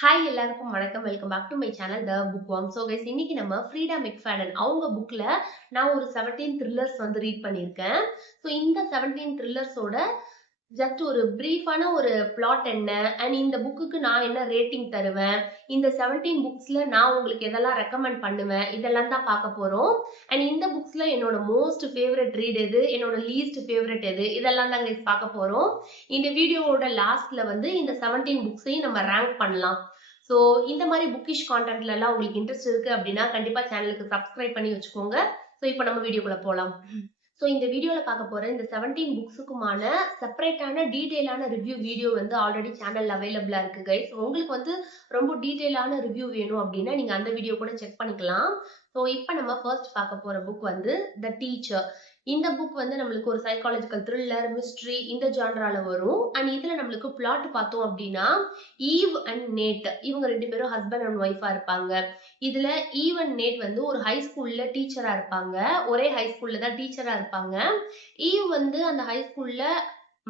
Hi எல்லாருக்கும் வணக்கம். Welcome back to my channel the book worm. So guys, இன்னைக்கு நம்ம ஃப்ரீடா மெக்ஃபேடன் அவங்க புக்ல நான் ஒரு 17 த்ரில்லர்ஸ் வந்து ரீட் பண்ணியிருக்கேன். ஸோ இந்த 17 த்ரில்லர்ஸோட ஜஸ்ட் ஒரு பிரீஃபான ஒரு பிளாட் என்ன அண்ட் இந்த புக்குக்கு நான் என்ன ரேட்டிங் தருவேன், இந்த 17 புக்ஸ்ல நான் உங்களுக்கு எதெல்லாம் ரெக்கமெண்ட் பண்ணுவேன், இதெல்லாம் தான் பார்க்க போறோம். அண்ட் இந்த புக்ஸ்ல என்னோட மோஸ்ட் ஃபேவரட் ரீட் எது, என்னோட லீஸ்ட் ஃபேவரட் எது, இதெல்லாம் தான் கைஸ் பார்க்க போறோம். இந்த வீடியோவோட லாஸ்ட்ல வந்து இந்த 17 புக்ஸையும் நம்ம ரேங்க் பண்ணலாம். ஸோ இந்த மாதிரி புக்கிஷ் கான்டென்ட்ல எல்லாம் உங்களுக்கு இன்ட்ரெஸ்ட் இருக்கு அப்படின்னா கண்டிப்பா சேனலுக்கு சப்ஸ்கிரைப் பண்ணி வச்சுக்கோங்க. ஸோ இப்போ நம்ம வீடியோக்குள்ள போலாம். ஸோ இந்த வீடியோல பார்க்க போற இந்த 17 புக்ஸுக்குமான செப்பரேட்டான டீடைலான ரிவ்யூ வீடியோ வந்து ஆல்ரெடி சேனல்ல அவைலபிளா இருக்கு கைஸ். உங்களுக்கு வந்து ரொம்ப டீடைலான ரிவ்யூ வேணும் அப்படின்னா நீங்க அந்த வீடியோ கூட செக் பண்ணிக்கலாம். ஸோ இப்போ நம்ம ஃபர்ஸ்ட் பார்க்க போற புக் வந்து த டீச்சர். இந்த புக் வந்து நம்மளுக்கு ஒரு சைக்காலஜிக்கல் த்ரில்லர் மிஸ்ட்ரி இந்த ஜான்ரால வரும். அண்ட் இதுல நம்மளுக்கு பிளாட் பார்த்தோம் அப்படின்னா ஈவ் அண்ட் நேட் இவங்க ரெண்டு பேரும் ஹஸ்பண்ட் அண்ட் ஒய்ஃபா இருப்பாங்க. இதுல ஈவ் அண்ட் நேட் வந்து ஒரு ஹை ஸ்கூல்ல டீச்சரா இருப்பாங்க. ஒரே ஹை ஸ்கூல்ல தான் டீச்சரா இருப்பாங்க. ஈவ் வந்து அந்த ஹை ஸ்கூல்ல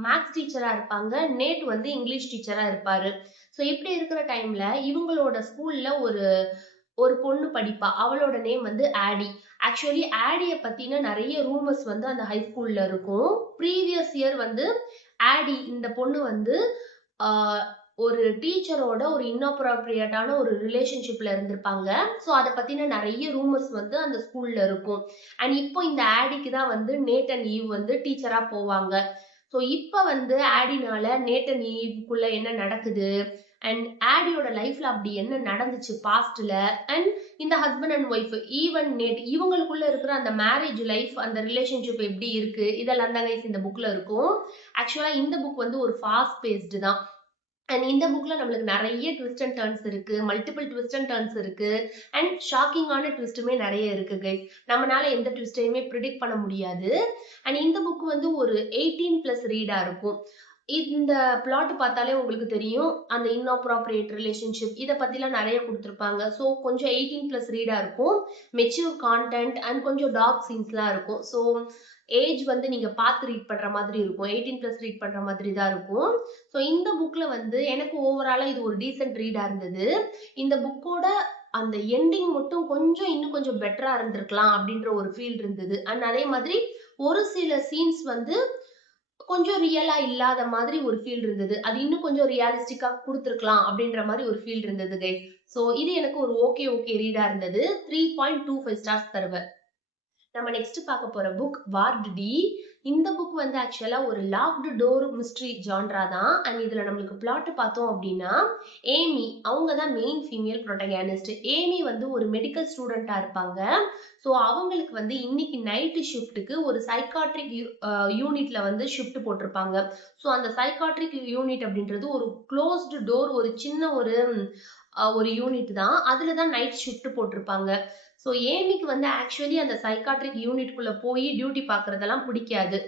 மேத்ஸ் டீச்சரா இருப்பாங்க. நேட் வந்து இங்கிலீஷ் டீச்சரா இருப்பாரு. ஸோ இப்படி இருக்கிற டைம்ல இவங்களோட ஸ்கூல்ல ஒரு ஒரு பொண்ணு படிப்பா. அவளோட நேம் வந்து ஆடி. ஆக்சுவலி ஆடிய பத்தின நிறைய ரூமர்ஸ் வந்து அந்த ஹை ஸ்கூல்ல இருக்கும். ப்ரீவியஸ் இயர் வந்து ஆடி இந்த பொண்ணு வந்து ஒரு டீச்சரோட ஒரு இன்அப்ராப்ரியேட்டான ஒரு ரிலேஷன்ஷிப்ல இருந்திருப்பாங்க. ஸோ அதை பத்தின நிறைய ரூமர்ஸ் வந்து அந்த ஸ்கூல்ல இருக்கும். அண்ட் இப்போ இந்த ஆடிக்கு தான் வந்து நேட் அண்ட் ஈவ் வந்து டீச்சரா போவாங்க. ஸோ இப்போ வந்து ஆடினால நேட் அண்ட் ஈவ்க்குள்ள என்ன நடக்குது அண்ட் ஆடியோட லைஃப்ல அப்படி என்ன நடந்துச்சு பாஸ்ட்ல அண்ட் இந்த husband and wife even NAT இவங்களுக்குள்ள இருக்கிற அந்த மேரேஜ் லைஃப் அந்த ரிலேஷன்ஷிப் எப்படி இருக்கு இதெல்லாம் தான் கைஸ் இந்த புக்ல இருக்கும். ஆக்சுவலா இந்த புக் வந்து ஒரு ஃபாஸ்ட் பேஸ்டு தான். அண்ட் இந்த புக்ல நம்மளுக்கு நிறைய ட்விஸ்ட் அண்ட் டர்ன்ஸ் இருக்கு, மல்டிபிள் ட்விஸ்ட் அண்ட் டர்ன்ஸ் இருக்கு அண்ட் ஷாக்கிங்கான ட்விஸ்ட்டுமே நிறைய இருக்கு கைஸ். நம்மளால எந்த ட்விஸ்டையுமே ப்ரிடிக்ட் பண்ண முடியாது. அண்ட் இந்த புக் வந்து ஒரு 18+ ரீடா இருக்கும். இந்த பிளாட் பார்த்தாலே உங்களுக்கு தெரியும் அந்த இன்அப்ராப்ரியேட் ரிலேஷன்ஷிப் இதை பத்திலாம் நிறைய கொடுத்துருப்பாங்க. ஸோ கொஞ்சம் 18+ ரீடா இருக்கும். மெச்சூர் கான்டென்ட் அண்ட் கொஞ்சம் டார்க் சீன்ஸ்லாம் இருக்கும். ஸோ ஏஜ் வந்து நீங்க பார்த்து ரீட் பண்ற மாதிரி இருக்கும். 18+ ரீட் பண்ற மாதிரி தான் இருக்கும். ஸோ இந்த புக்ல வந்து எனக்கு ஓவராலா இது ஒரு டீசென்ட் ரீடா இருந்தது. இந்த புக்கோட அந்த எண்டிங் மட்டும் கொஞ்சம் இன்னும் கொஞ்சம் பெட்டரா இருந்திருக்கலாம் அப்படின்ற ஒரு ஃபீல் இருந்தது. அண்ட் அதே மாதிரி ஒரு சில சீன்ஸ் வந்து கொஞ்சம் ரியலா இல்லாத மாதிரி ஒரு ஃபீல் இருந்தது. அது இன்னும் கொஞ்சம் ரியலிஸ்டிக்கா கொடுத்துருக்கலாம் அப்படின்ற மாதிரி ஒரு ஃபீல் இருந்தது கைஸ். ஸோ இது எனக்கு ஒரு ஓகே ரீடா இருந்தது. 3.25 ஸ்டார்ஸ் தருவேன். நம்ம நெக்ஸ்ட் பார்க்க போற புக் வார்ட் டி. இந்த புக் வந்து ஆக்சுவலா ஒரு லாக்டு டோர் மிஸ்ட்ரி ஜான்ரா தான். அண்ட் இதுல நம்மளுக்கு பிளாட் பார்த்தோம் அப்படின்னா ஏமி அவங்க தான் மெயின் ஃபீமேல் ப்ரோட்டகனிஸ்ட். ஏமி வந்து ஒரு மெடிக்கல் ஸ்டூடெண்டா இருப்பாங்க. ஸோ அவங்களுக்கு வந்து இன்னைக்கு நைட்டு ஷிஃப்ட்டுக்கு ஒரு சைக்காட்ரிக் யூனிட்ல வந்து ஷிஃப்ட் போட்டிருப்பாங்க. ஸோ அந்த சைக்காட்ரிக் யூனிட் அப்படின்றது ஒரு க்ளோஸ்டு டோர், ஒரு சின்ன ஒரு யூனிட் தான். அதுல தான் நைட் ஷிஃப்ட் போட்டிருப்பாங்க. ஸோ ஏமிக்கு வந்து ஆக்சுவலி அந்த சைக்காட்ரிக் யூனிட்குள்ள போய் டியூட்டி பார்க்கறதெல்லாம் பிடிக்காது.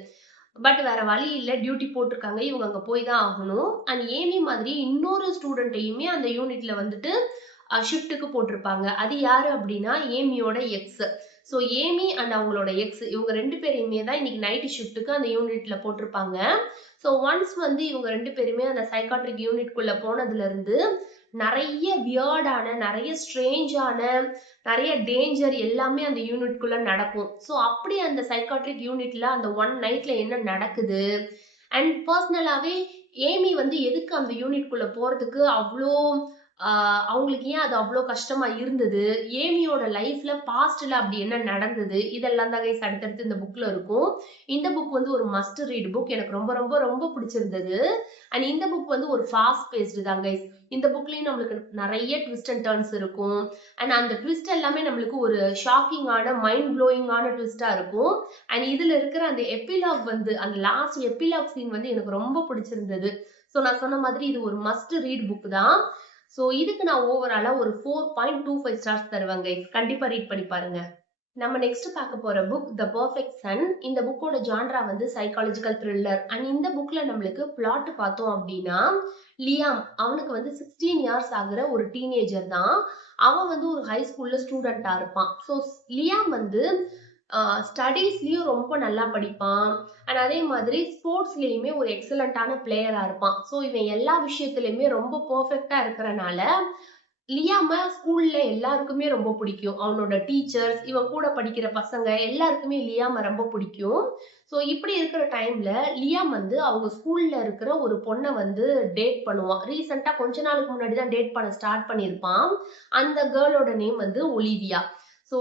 பட் வேற வழி இல்லை, டியூட்டி போட்டிருக்காங்க, இவங்க அங்க போய் தான் ஆகணும். அண்ட் ஏமி மாதிரி இன்னொரு ஸ்டூடெண்ட்டையுமே அந்த யூனிட்ல வந்துட்டு ஷிஃப்ட்டுக்கு போட்டிருப்பாங்க. அது யாரு அப்படின்னா ஏமியோட எக்ஸ். ஸோ ஏமி அண்ட் அவங்களோட எக்ஸ் இவங்க ரெண்டு பேரையுமே தான் இன்னைக்கு நைட் ஷிஃப்ட்டுக்கு அந்த யூனிட்ல போட்டிருப்பாங்க. ஸோ ஒன்ஸ் வந்து இவங்க ரெண்டு பேருமே அந்த சைக்காட்ரிக் யூனிட்குள்ள போனதுல இருந்து நிறைய வியர்டான, நிறைய ஸ்ட்ரேஞ்சான, நிறைய டேஞ்சர் எல்லாமே அந்த யூனிட்குள்ள நடக்கும். ஸோ அப்படி அந்த சைக்காட்ரிக் யூனிட்ல அந்த ஒன் நைட்ல என்ன நடக்குது அண்ட் பர்சனலாவே ஏமி வந்து எதுக்கு அந்த யூனிட்குள்ள போறதுக்கு அவ்வளோ அவங்களுக்கு ஏன் அது அவ்வளோ கஷ்டமா இருந்தது, ஏமியோட லைஃப்ல பாஸ்ட்ல அப்படி என்ன நடந்தது, இதெல்லாம் தான் கைஸ் அடுத்தடுத்து இந்த புக்ல இருக்கும். இந்த புக் வந்து ஒரு மஸ்ட் ரீட் புக். எனக்கு ரொம்ப ரொம்ப ரொம்ப பிடிச்சிருந்தது. அண்ட் இந்த புக் வந்து ஒரு ஃபாஸ்ட் பேஸ்டு தான் கைஸ். இந்த புக்லயும் நம்மளுக்கு நிறைய ட்விஸ்ட் அண்ட் டர்ன்ஸ் இருக்கும். அண்ட் அந்த ட்விஸ்ட் எல்லாமே நம்மளுக்கு ஒரு ஷாக்கிங்கான மைண்ட் ப்ளோயிங்கான ட்விஸ்டா இருக்கும். அண்ட் இதுல இருக்கிற அந்த எபிலாக் வந்து அந்த லாஸ்ட் எபிலாக் சீன் வந்து எனக்கு ரொம்ப பிடிச்சிருந்தது. ஸோ நான் சொன்ன மாதிரி இது ஒரு மஸ்ட் ரீட் புக் தான். ஸோ இதுக்கு நான் ஓவராலா ஒரு 4.25 ஸ்டார்ஸ் தருவேன் கைஸ். கண்டிப்பா ரீட் பண்ணி பாருங்க. நம்ம நெக்ஸ்ட் பார்க்க போற புக் த பெர்ஃபெக்ட் சன். இந்த புக்கோட ஜான்ரா வந்து சைக்காலஜிக்கல் த்ரில்லர். அண்ட் இந்த புக்ல நம்மளுக்கு பிளாட் பார்த்தோம் அப்படின்னா லியாம் அவனுக்கு வந்து 16 இயர்ஸ் ஆகுற ஒரு டீனேஜர் தான். அவன் வந்து ஒரு ஹை ஸ்கூல்ல ஸ்டூடெண்டா இருப்பான். ஸோ லியாம் வந்து ஸ்டடீஸ்லயும் ரொம்ப நல்லா படிப்பான். அண்ட் அதே மாதிரி ஸ்போர்ட்ஸ்லயுமே ஒரு எக்ஸலண்டான பிளேயரா இருப்பான். ஸோ இவன் எல்லா விஷயத்திலயுமே ரொம்ப பெர்ஃபெக்ட்டா இருக்கிறனால லியாம ஸ்கூல்ல எல்லாருக்குமே ரொம்ப பிடிக்கும். அவனோட டீச்சர்ஸ், இவன் கூட படிக்கிற பசங்க எல்லாருக்குமே லியாம ரொம்ப பிடிக்கும். ஸோ இப்படி இருக்கிற டைம்ல லியாம் வந்து அவங்க ஸ்கூல்ல இருக்கிற ஒரு பொண்ண வந்து டேட் பண்ணுவான். ரீசென்ட்டா கொஞ்ச நாளுக்கு முன்னாடி தான் டேட் பண்ண ஸ்டார்ட் பண்ணியிருப்பான். அந்த கேர்ளோட நேம் வந்து ஒலிவியா. ஸோ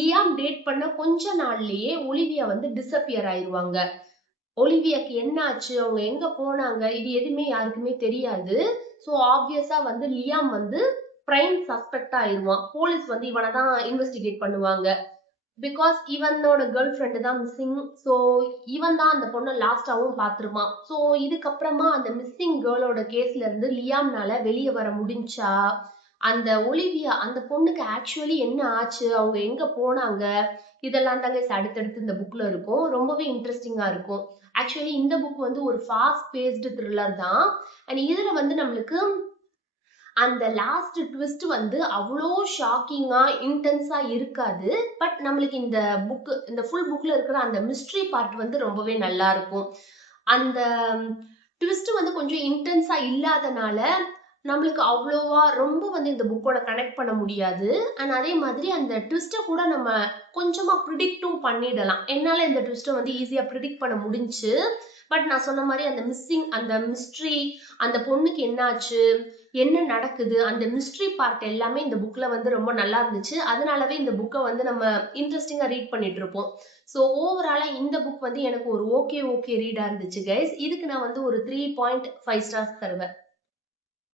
லியாம் டேட் பண்ண கொஞ்ச நாள்லயே ஒலிவியா வந்து டிஸப்பியர் ஆயிருவாங்க. ஒலிவியாக்கு என்ன ஆச்சு? அவங்க எங்க போனாங்க? இது எதுவுமே யாருக்குமே தெரியாது. ஸோ ஆப்வியஸா வந்து லியாம் வந்து பிரைம் சஸ்பெக்ட் ஆயிருவான். போலீஸ் வந்து இவனை தான் இன்வெஸ்டிகேட் பண்ணுவாங்க. பிகாஸ் இவனோட கேர்ள் ஃப்ரெண்டு தான் மிஸ்ஸிங். ஸோ இவன் தான் அந்த பொண்ணை லாஸ்டாவும் பார்த்திருப்பான். ஸோ இதுக்கப்புறமா அந்த மிஸ்ஸிங் கேர்ளோட கேஸ்ல இருந்து லியாம்னால வெளியே வர முடிஞ்சா, அந்த ஒலிவியா அந்த பொண்ணுக்கு ஆக்சுவலி என்ன ஆச்சு, அவங்க எங்க போனாங்க, இதெல்லாம் தாங்க அடுத்தடுத்து இந்த புக்ல இருக்கும். ரொம்பவே இன்ட்ரெஸ்டிங்கா இருக்கும். ஆக்சுவலி இந்த புக் வந்து ஒரு ஃபாஸ்ட் பேஸ்டு த்ரில்லர் தான். அண்ட் இதுல வந்து நம்மளுக்கு அந்த லாஸ்ட் ட்விஸ்ட் வந்து அவ்வளோ ஷாக்கிங்கா இன்டென்ஸா இருக்காது. பட் நம்மளுக்கு இந்த ஃபுல் புக்ல இருக்கிற அந்த மிஸ்ட்ரி பார்ட் வந்து ரொம்பவே நல்லா இருக்கும். அந்த ட்விஸ்ட் வந்து கொஞ்சம் இன்டென்ஸா இல்லாதனால நம்மளுக்கு அவ்வளோவா ரொம்ப வந்து இந்த புக்கோட கனெக்ட் பண்ண முடியாது. அண்ட் அதே மாதிரி அந்த ட்விஸ்ட்டை கூட நம்ம கொஞ்சமா ப்ரிடிக்டும் பண்ணிடலாம். என்னால இந்த ட்விஸ்ட்டை வந்து ஈஸியா ப்ரிடிக்ட் பண்ண முடிஞ்சு. பட் நான் சொன்ன மாதிரி அந்த மிஸ்ஸிங், அந்த மிஸ்ட்ரி, அந்த பொண்ணுக்கு என்னாச்சு, என்ன நடக்குது, அந்த மிஸ்ட்ரி பார்ட் எல்லாமே இந்த புக்ல வந்து ரொம்ப நல்லா இருந்துச்சு. அதனாலவே இந்த புக்கை வந்து நம்ம இன்ட்ரெஸ்டிங்கா ரீட் பண்ணிட்டு இருப்போம். ஸோ ஓவராலா இந்த புக் வந்து எனக்கு ஒரு ஓகே ரீடா இருந்துச்சு கைஸ். இதுக்கு நான் வந்து ஒரு 3.5 ஸ்டார்ஸ் தருவேன்.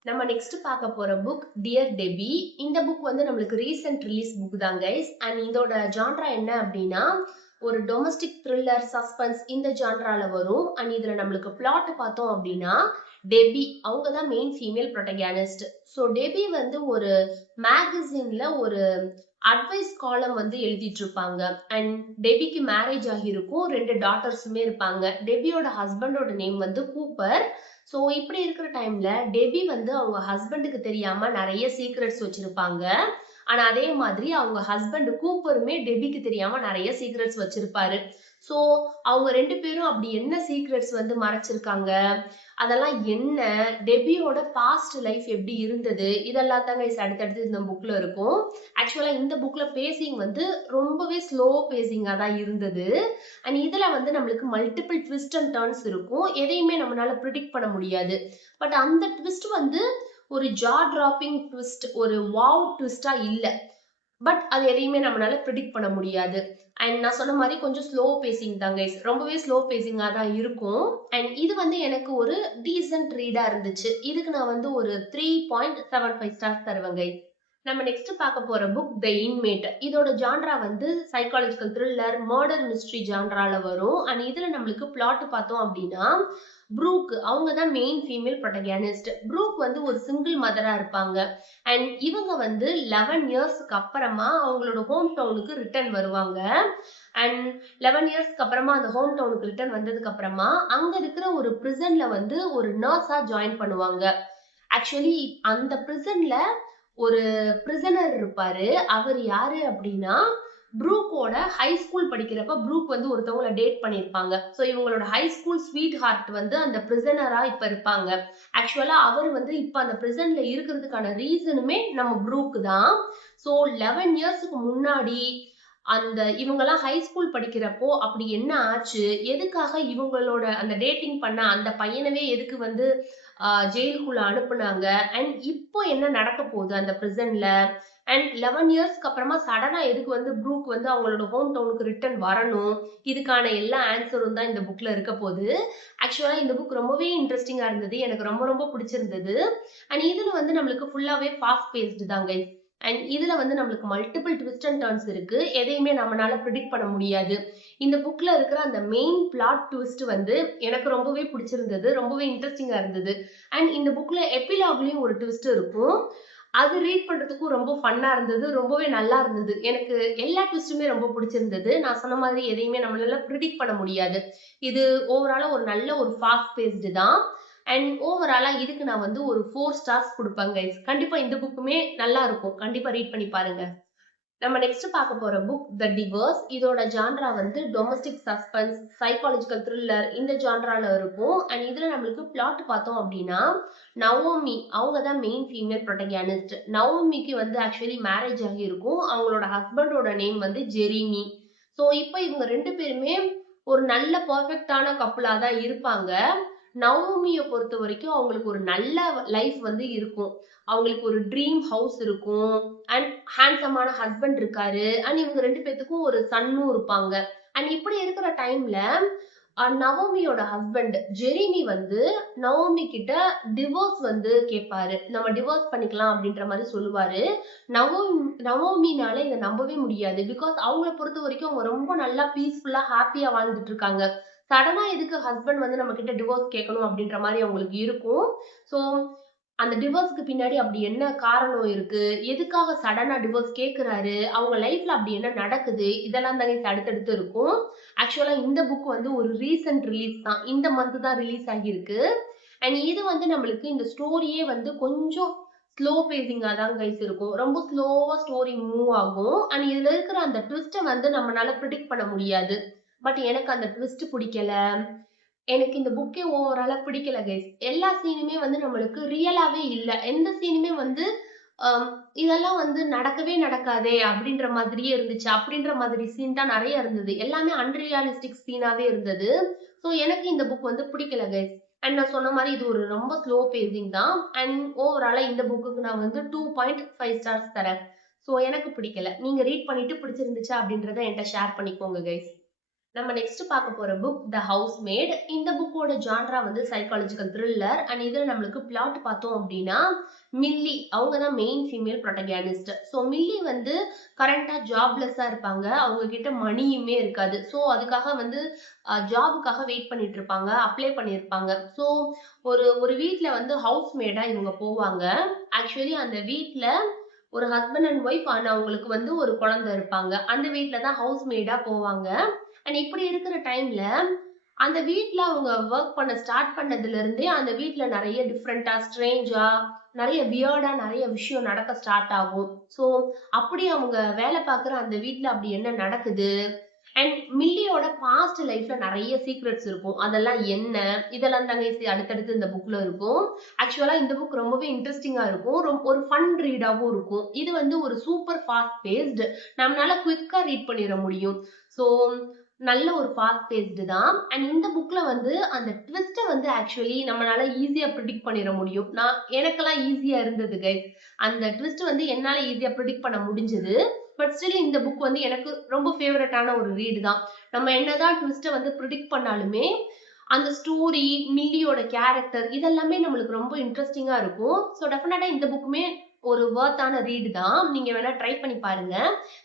நம்ம நெக்ஸ்ட் பார்க்க போற புக் டியர் டெபி. இந்த புக் வந்து நம்மளுக்கு ரீசெண்ட் ரிலீஸ் புக் தான் கைஸ். அண்ட் இதோட ஜான்ரா என்ன அப்படின்னா ஒரு டொமஸ்டிக் த்ரில்லர் சஸ்பென்ஸ் இந்த ஜான்ரால வரும். அண்ட் இதுல நம்மளுக்கு பிளாட் பார்த்தோம் அப்படின்னா டெபி அவங்க தான் main female protagonist. So Debbie வந்து ஒரு மேகசின்ல ஒரு அட்வைஸ் காலம் வந்து எழுதிட்டு இருப்பாங்க. அண்ட் டெபிக்கு மேரேஜ் ஆகியிருக்கும். 2 டாட்டர்ஸுமே இருப்பாங்க. டெபியோட ஹஸ்பண்டோட நேம் வந்து கூப்பர். ஸோ இப்படி இருக்கிற டைம்ல டெபி வந்து அவங்க ஹஸ்பண்டுக்கு தெரியாம நிறைய சீக்ரெட்ஸ் வச்சிருப்பாங்க. ஆனா அதே மாதிரி அவங்க ஹஸ்பண்ட் கூப்பருமே டெபிக்கு தெரியாம நிறைய சீக்ரெட்ஸ் வச்சிருப்பாரு. ஸோ அவங்க 2 பேரும் அப்படி என்ன சீக்ரெட்ஸ் வந்து மறைச்சிருக்காங்க, அதெல்லாம் என்ன, டெபியோட பாஸ்ட் லைஃப் எப்படி இருந்தது, இதெல்லாம் தாங்க அடுத்தடுத்து இந்த புக்ல இருக்கும். ஆக்சுவலா இந்த புக்ல பேசிங் வந்து ரொம்பவே ஸ்லோ பேசிங்கா தான் இருந்தது. அண்ட் இதுல வந்து நம்மளுக்கு மல்டிபிள் ட்விஸ்ட் அண்ட் டர்ன்ஸ் இருக்கும். எதையுமே நம்மளால ப்ரிடிக்ட் பண்ண முடியாது. பட் அந்த ட்விஸ்ட் வந்து ஒரு ஜா டிராப்பிங் ட்விஸ்ட், ஒரு வாவ் ட்விஸ்டா இல்ல. பட் அது எதையுமே நம்மளால ப்ரிடிக்ட் பண்ண முடியாது. அண்ட் நான் சொன்ன மாதிரி கொஞ்சம் ஸ்லோ பேசிங் தான் கைஸ். ரொம்பவே ஸ்லோ பேசிங்கா தான் இருக்கும். அண்ட் இது வந்து எனக்கு ஒரு டீசென்ட் ரீடா இருந்துச்சு. இதுக்கு நான் வந்து ஒரு 3.75 ஸ்டார்ஸ் தருவேன் கைஸ். நம்ம நெக்ஸ்ட் பார்க்க போற புக் த இன்மேட். இதோட ஜான்ரா வந்து சைக்காலஜிக்கல் த்ரில்லர், மர்டர் மிஸ்ட்ரி ஜான்ரால வரும். அண்ட் இதுல நம்மளுக்கு பிளாட் பார்த்தோம் அப்படின்னா ப்ரூக் அவங்க தான் மெயின் ஃபீமேல் ப்ரோட்டகனிஸ்ட். ப்ரூக் வந்து ஒரு சிங்கிள் மதரா இருப்பாங்க. அண்ட் இவங்க வந்து 11 இயர்ஸ்க்கு அப்புறமா அவங்களோட ஹோம் டவுனுக்கு ரிட்டர்ன் வருவாங்க. அண்ட் 11 இயர்ஸ்க்கு அப்புறமா அந்த ஹோம் டவுனுக்கு ரிட்டர்ன் வந்ததுக்கு அப்புறமா அங்க இருக்கிற ஒரு பிரிசன்ல வந்து ஒரு நர்ஸா ஜாயின் பண்ணுவாங்க. ஆக்சுவலி அந்த பிரிசன்ல ஒரு பிரிசனர் இருப்பாரு. அவர் யாரு அப்படின்னா ப்ரூக்கோட ஹை ஸ்கூல் படிக்கிறப்ப ப்ரூக் வந்து ஒருத்தவங்கள டேட் பண்ணியிருப்பாங்க. ஸோ இவங்களோட ஹை ஸ்கூல் ஸ்வீட் ஹார்ட் வந்து அந்த பிரிசனரா இப்ப இருப்பாங்க. ஆக்சுவலா அவர் வந்து இப்ப அந்த பிரிசன்ல இருக்கிறதுக்கான ரீசனுமே நம்ம ப்ரூக் தான். ஸோ 11 இயர்ஸ்க்கு முன்னாடி இவங்கெல்லாம் ஹை ஸ்கூல் படிக்கிறப்போ அப்படி என்ன ஆச்சு, எதுக்காக இவங்களோட அந்த டேட்டிங் பண்ண அந்த பையனவே எதுக்கு வந்து ஜெயிலுக்குள்ள அனுப்புனாங்க, அண்ட் இப்போ என்ன நடக்க போகுது அந்த பிரிசன்ல, அண்ட் 11 இயர்ஸ்க்கு அப்புறமா சடனா எதுக்கு வந்து ப்ரூக் வந்து அவங்களோட ஹோம் டவுனுக்கு ரிட்டர்ன் வரணும், இதுக்கான எல்லா ஆன்சரும் தான் இந்த புக்ல இருக்க போகுது. ஆக்சுவலா இந்த புக் ரொம்பவே இன்ட்ரெஸ்டிங்கா இருந்தது. எனக்கு ரொம்ப பிடிச்சிருந்தது. அண்ட் இதுல வந்து நம்மளுக்கு ஃபுல்லாவே ஃபாஸ்ட் பேஸ்டு தாங்க. அண்ட் இதுல வந்து நம்மளுக்கு மல்டிபிள் ட்விஸ்ட் அண்ட் டர்ன்ஸ் இருக்கு. எதையுமே நம்மளால ப்ரிடிக்ட் பண்ண முடியாது. இந்த புக்ல இருக்கிற அந்த மெயின் பிளாட் ட்விஸ்ட் வந்து எனக்கு ரொம்பவே பிடிச்சிருந்தது. ரொம்பவே இன்ட்ரெஸ்டிங்கா இருந்தது. அண்ட் இந்த புக்ல எபிலாக்லயும் ஒரு ட்விஸ்ட் இருக்கும். அது ரீட் பண்றதுக்கும் ரொம்ப ஃபன்னா இருந்தது. ரொம்பவே நல்லா இருந்தது. எனக்கு எல்லா ட்விஸ்ட்டுமே ரொம்ப பிடிச்சிருந்தது. நான் சொன்ன மாதிரி எதையுமே நம்மளால ப்ரிடிக்ட் பண்ண முடியாது. இது ஓவராலா ஒரு நல்ல ஒரு ஃபாஸ்ட் பேஸ்டு தான். அண்ட் ஓவராலா இதுக்கு நான் வந்து ஒரு 4 ஸ்டார்ஸ் கொடுப்பேன் கைஸ். கண்டிப்பா இந்த புக்குமே நல்லா இருக்கும். கண்டிப்பா ரீட் பண்ணி பாருங்க. நம்ம நெக்ஸ்ட் பார்க்க போற புக் த டிவோர்ஸ். இதோட ஜான்ரா வந்து டொமஸ்டிக் சஸ்பென்ஸ், சைக்காலஜிக்கல் த்ரில்லர் இந்த ஜான்ரால இருக்கும். அண்ட் இதுல நம்மளுக்கு பிளாட் பார்த்தோம் அப்படின்னா, நவோமி அவங்க தான் மெயின் ஃபீமேல் ப்ரொட்டகனிஸ்ட். நவோமிக்கு வந்து ஆக்சுவலி மேரேஜ் ஆகி இருக்கும். அவங்களோட ஹஸ்பண்டோட நேம் வந்து ஜெரிமி. ஸோ இப்போ இவங்க ரெண்டு பேருமே ஒரு நல்ல பர்ஃபெக்டான கப்புலா தான் இருப்பாங்க. நவோமியை பொறுத்த வரைக்கும் அவங்களுக்கு ஒரு நல்ல லைஃப் வந்து இருக்கும். அவங்களுக்கு ஒரு ட்ரீம் ஹவுஸ் இருக்கும் அண்ட் ஹேண்ட்ஸமான ஹஸ்பண்ட் இருக்காரு அண்ட் இவங்க ரெண்டு பேத்துக்கும் ஒரு சன்னும் இருப்பாங்க. அண்ட் இப்படி இருக்கிற டைம்ல நவோமியோட ஹஸ்பண்ட் ஜெரிமி வந்து நவோமி கிட்ட டிவோர்ஸ் வந்து கேட்பாரு. நம்ம டிவோர்ஸ் பண்ணிக்கலாம் அப்படின்ற மாதிரி சொல்லுவாரு. நவோமினால இதை நம்பவே முடியாது. பிகாஸ் அவங்கள பொறுத்த வரைக்கும் அவங்க ரொம்ப நல்லா பீஸ்ஃபுல்லா ஹாப்பியா வாழ்ந்துட்டு இருக்காங்க. சடனா எதுக்கு ஹஸ்பண்ட் வந்து நம்ம கிட்ட டிவோர்ஸ் கேட்கணும் அப்படின்ற மாதிரி அவங்களுக்கு இருக்கும். ஸோ அந்த டிவோர்ஸ்க்கு பின்னாடி அப்படி என்ன காரணம் இருக்கு, எதுக்காக சடனா டிவோர்ஸ் கேக்குறாரு, அவங்க லைஃப்ல அப்படி என்ன நடக்குது, இதெல்லாம் தான் அடுத்தடுத்து இருக்கும். ஆக்சுவலா இந்த புக் வந்து ஒரு ரீசன்ட் ரிலீஸ் தான். இந்த மந்த் தான் ரிலீஸ் ஆகியிருக்கு. அண்ட் இது வந்து நம்மளுக்கு இந்த ஸ்டோரியே வந்து கொஞ்சம் ஸ்லோ பேசிங்கா தான் கைஸ் இருக்கும். ரொம்ப ஸ்லோவா ஸ்டோரி மூவ் ஆகும். அண்ட் இதுல இருக்கிற அந்த ட்விஸ்ட்டை வந்து நம்மளால ப்ரிடிக்ட் பண்ண முடியாது. பட் எனக்கு அந்த ட்விஸ்ட் பிடிக்கல. எனக்கு இந்த புக்கே ஓவராலா பிடிக்கல கைஸ். எல்லா சீனுமே வந்து நம்மளுக்கு ரியலாவே இல்ல. எந்த சீனுமே வந்து இதெல்லாம் வந்து நடக்கவே நடக்காதே அப்படின்ற மாதிரியே இருந்துச்சு. அப்படின்ற மாதிரி சீன் தான் நிறைய இருந்தது. எல்லாமே அன்ரியலிஸ்டிக் சீனாவே இருந்தது. ஸோ எனக்கு இந்த புக் வந்து பிடிக்கல கைஸ். அண்ட் நான் சொன்ன மாதிரி இது ஒரு ரொம்ப ஸ்லோ பேசிங் தான். அண்ட் ஓவராலா இந்த புக்குக்கு நான் வந்து 2.5 ஸ்டார்ஸ் தரேன். ஸோ எனக்கு பிடிக்கல. நீங்க ரீட் பண்ணிட்டு பிடிச்சிருந்துச்சா அப்படின்றத என்கிட்ட ஷேர் பண்ணிக்கோங்க கைஸ். நம்ம நெக்ஸ்ட் பார்க்க போற புக் த ஹவுஸ்மேட். இந்த புக்கோட ஜான்ரா வந்து சைக்காலஜிக்கல் த்ரில்லர். அண்ட் இதுல நம்மளுக்கு பிளாட் பார்த்தோம் அப்படின்னா, மில்லி அவங்க தான் main female protagonist. So milli வந்து கரண்டா ஜாப்லெஸ்ஸா இருப்பாங்க. அவங்க கிட்ட மணியுமே இருக்காது. ஸோ அதுக்காக வந்து ஜாபுக்காக வெயிட் பண்ணிட்டு இருப்பாங்க, அப்ளை பண்ணியிருப்பாங்க. ஸோ ஒரு வீட்ல வந்து ஹவுஸ்மேடா இவங்க போவாங்க. ஆக்சுவலி அந்த வீட்ல ஒரு ஹஸ்பண்ட் அண்ட் ஒய்ஃப் ஆனா அவங்களுக்கு வந்து ஒரு குழந்தை இருப்பாங்க. அந்த வீட்ல தான் ஹவுஸ்மேடா போவாங்க. அண்ட் இப்படி இருக்கிற டைம்ல அந்த வீட்ல அவங்க ஒர்க் பண்ண ஸ்டார்ட் பண்ணதுல இருந்தே அந்த வீட்ல நிறைய டிஃப்ரெண்டா ஸ்ட்ரேஞ்சா நிறைய வியர்டா நிறைய விஷயம் நடக்க ஸ்டார்ட் ஆகும். ஸோ அப்படி அவங்க வேலை பார்க்குற அந்த வீட்ல அப்படி என்ன நடக்குது அண்ட் மில்லியோட பாஸ்ட் லைஃப்ல நிறைய சீக்ரெட்ஸ் இருக்கும். அதெல்லாம் என்ன இதெல்லாம் தாங்க அடுத்தடுத்து இந்த புக்ல இருக்கும். ஆக்சுவலா இந்த புக் ரொம்பவே இன்ட்ரெஸ்டிங்கா இருக்கும். ஒரு ஃபன் ரீடாவும் இருக்கும். இது வந்து ஒரு சூப்பர் ஃபாஸ்ட் பேஸ்டு. நம்மளால குயிக்கா ரீட் பண்ணிட முடியும். ஸோ நல்ல ஒரு ஃபாஸ்ட் பேஸ்டு தான். அண்ட் இந்த புக்ல வந்து அந்த ட்விஸ்ட்டை வந்து ஆக்சுவலி நம்மளால ஈஸியா ப்ரிடிக்ட் பண்ணிட முடியும். எனக்கெல்லாம் ஈஸியா இருந்தது கைஸ். அந்த ட்விஸ்ட் வந்து என்னால ஈஸியா ப்ரிடிக்ட் பண்ண முடிஞ்சது. பட் ஸ்டில் இந்த புக் வந்து எனக்கு ரொம்ப ஃபேவரட்டான ஒரு ரீடு தான். நம்ம என்னதான் ட்விஸ்ட்டை வந்து ப்ரிடிக்ட் பண்ணாலுமே அந்த ஸ்டோரி, மில்லியோட கேரக்டர் இதெல்லாமே நம்மளுக்கு ரொம்ப இன்ட்ரெஸ்டிங்கா இருக்கும். ஸோ டெஃபினட்டா இந்த புக்குமே ஒரு வர்த்தான ரீடு தான். நீங்க வேணா ட்ரை பண்ணி பாருங்க.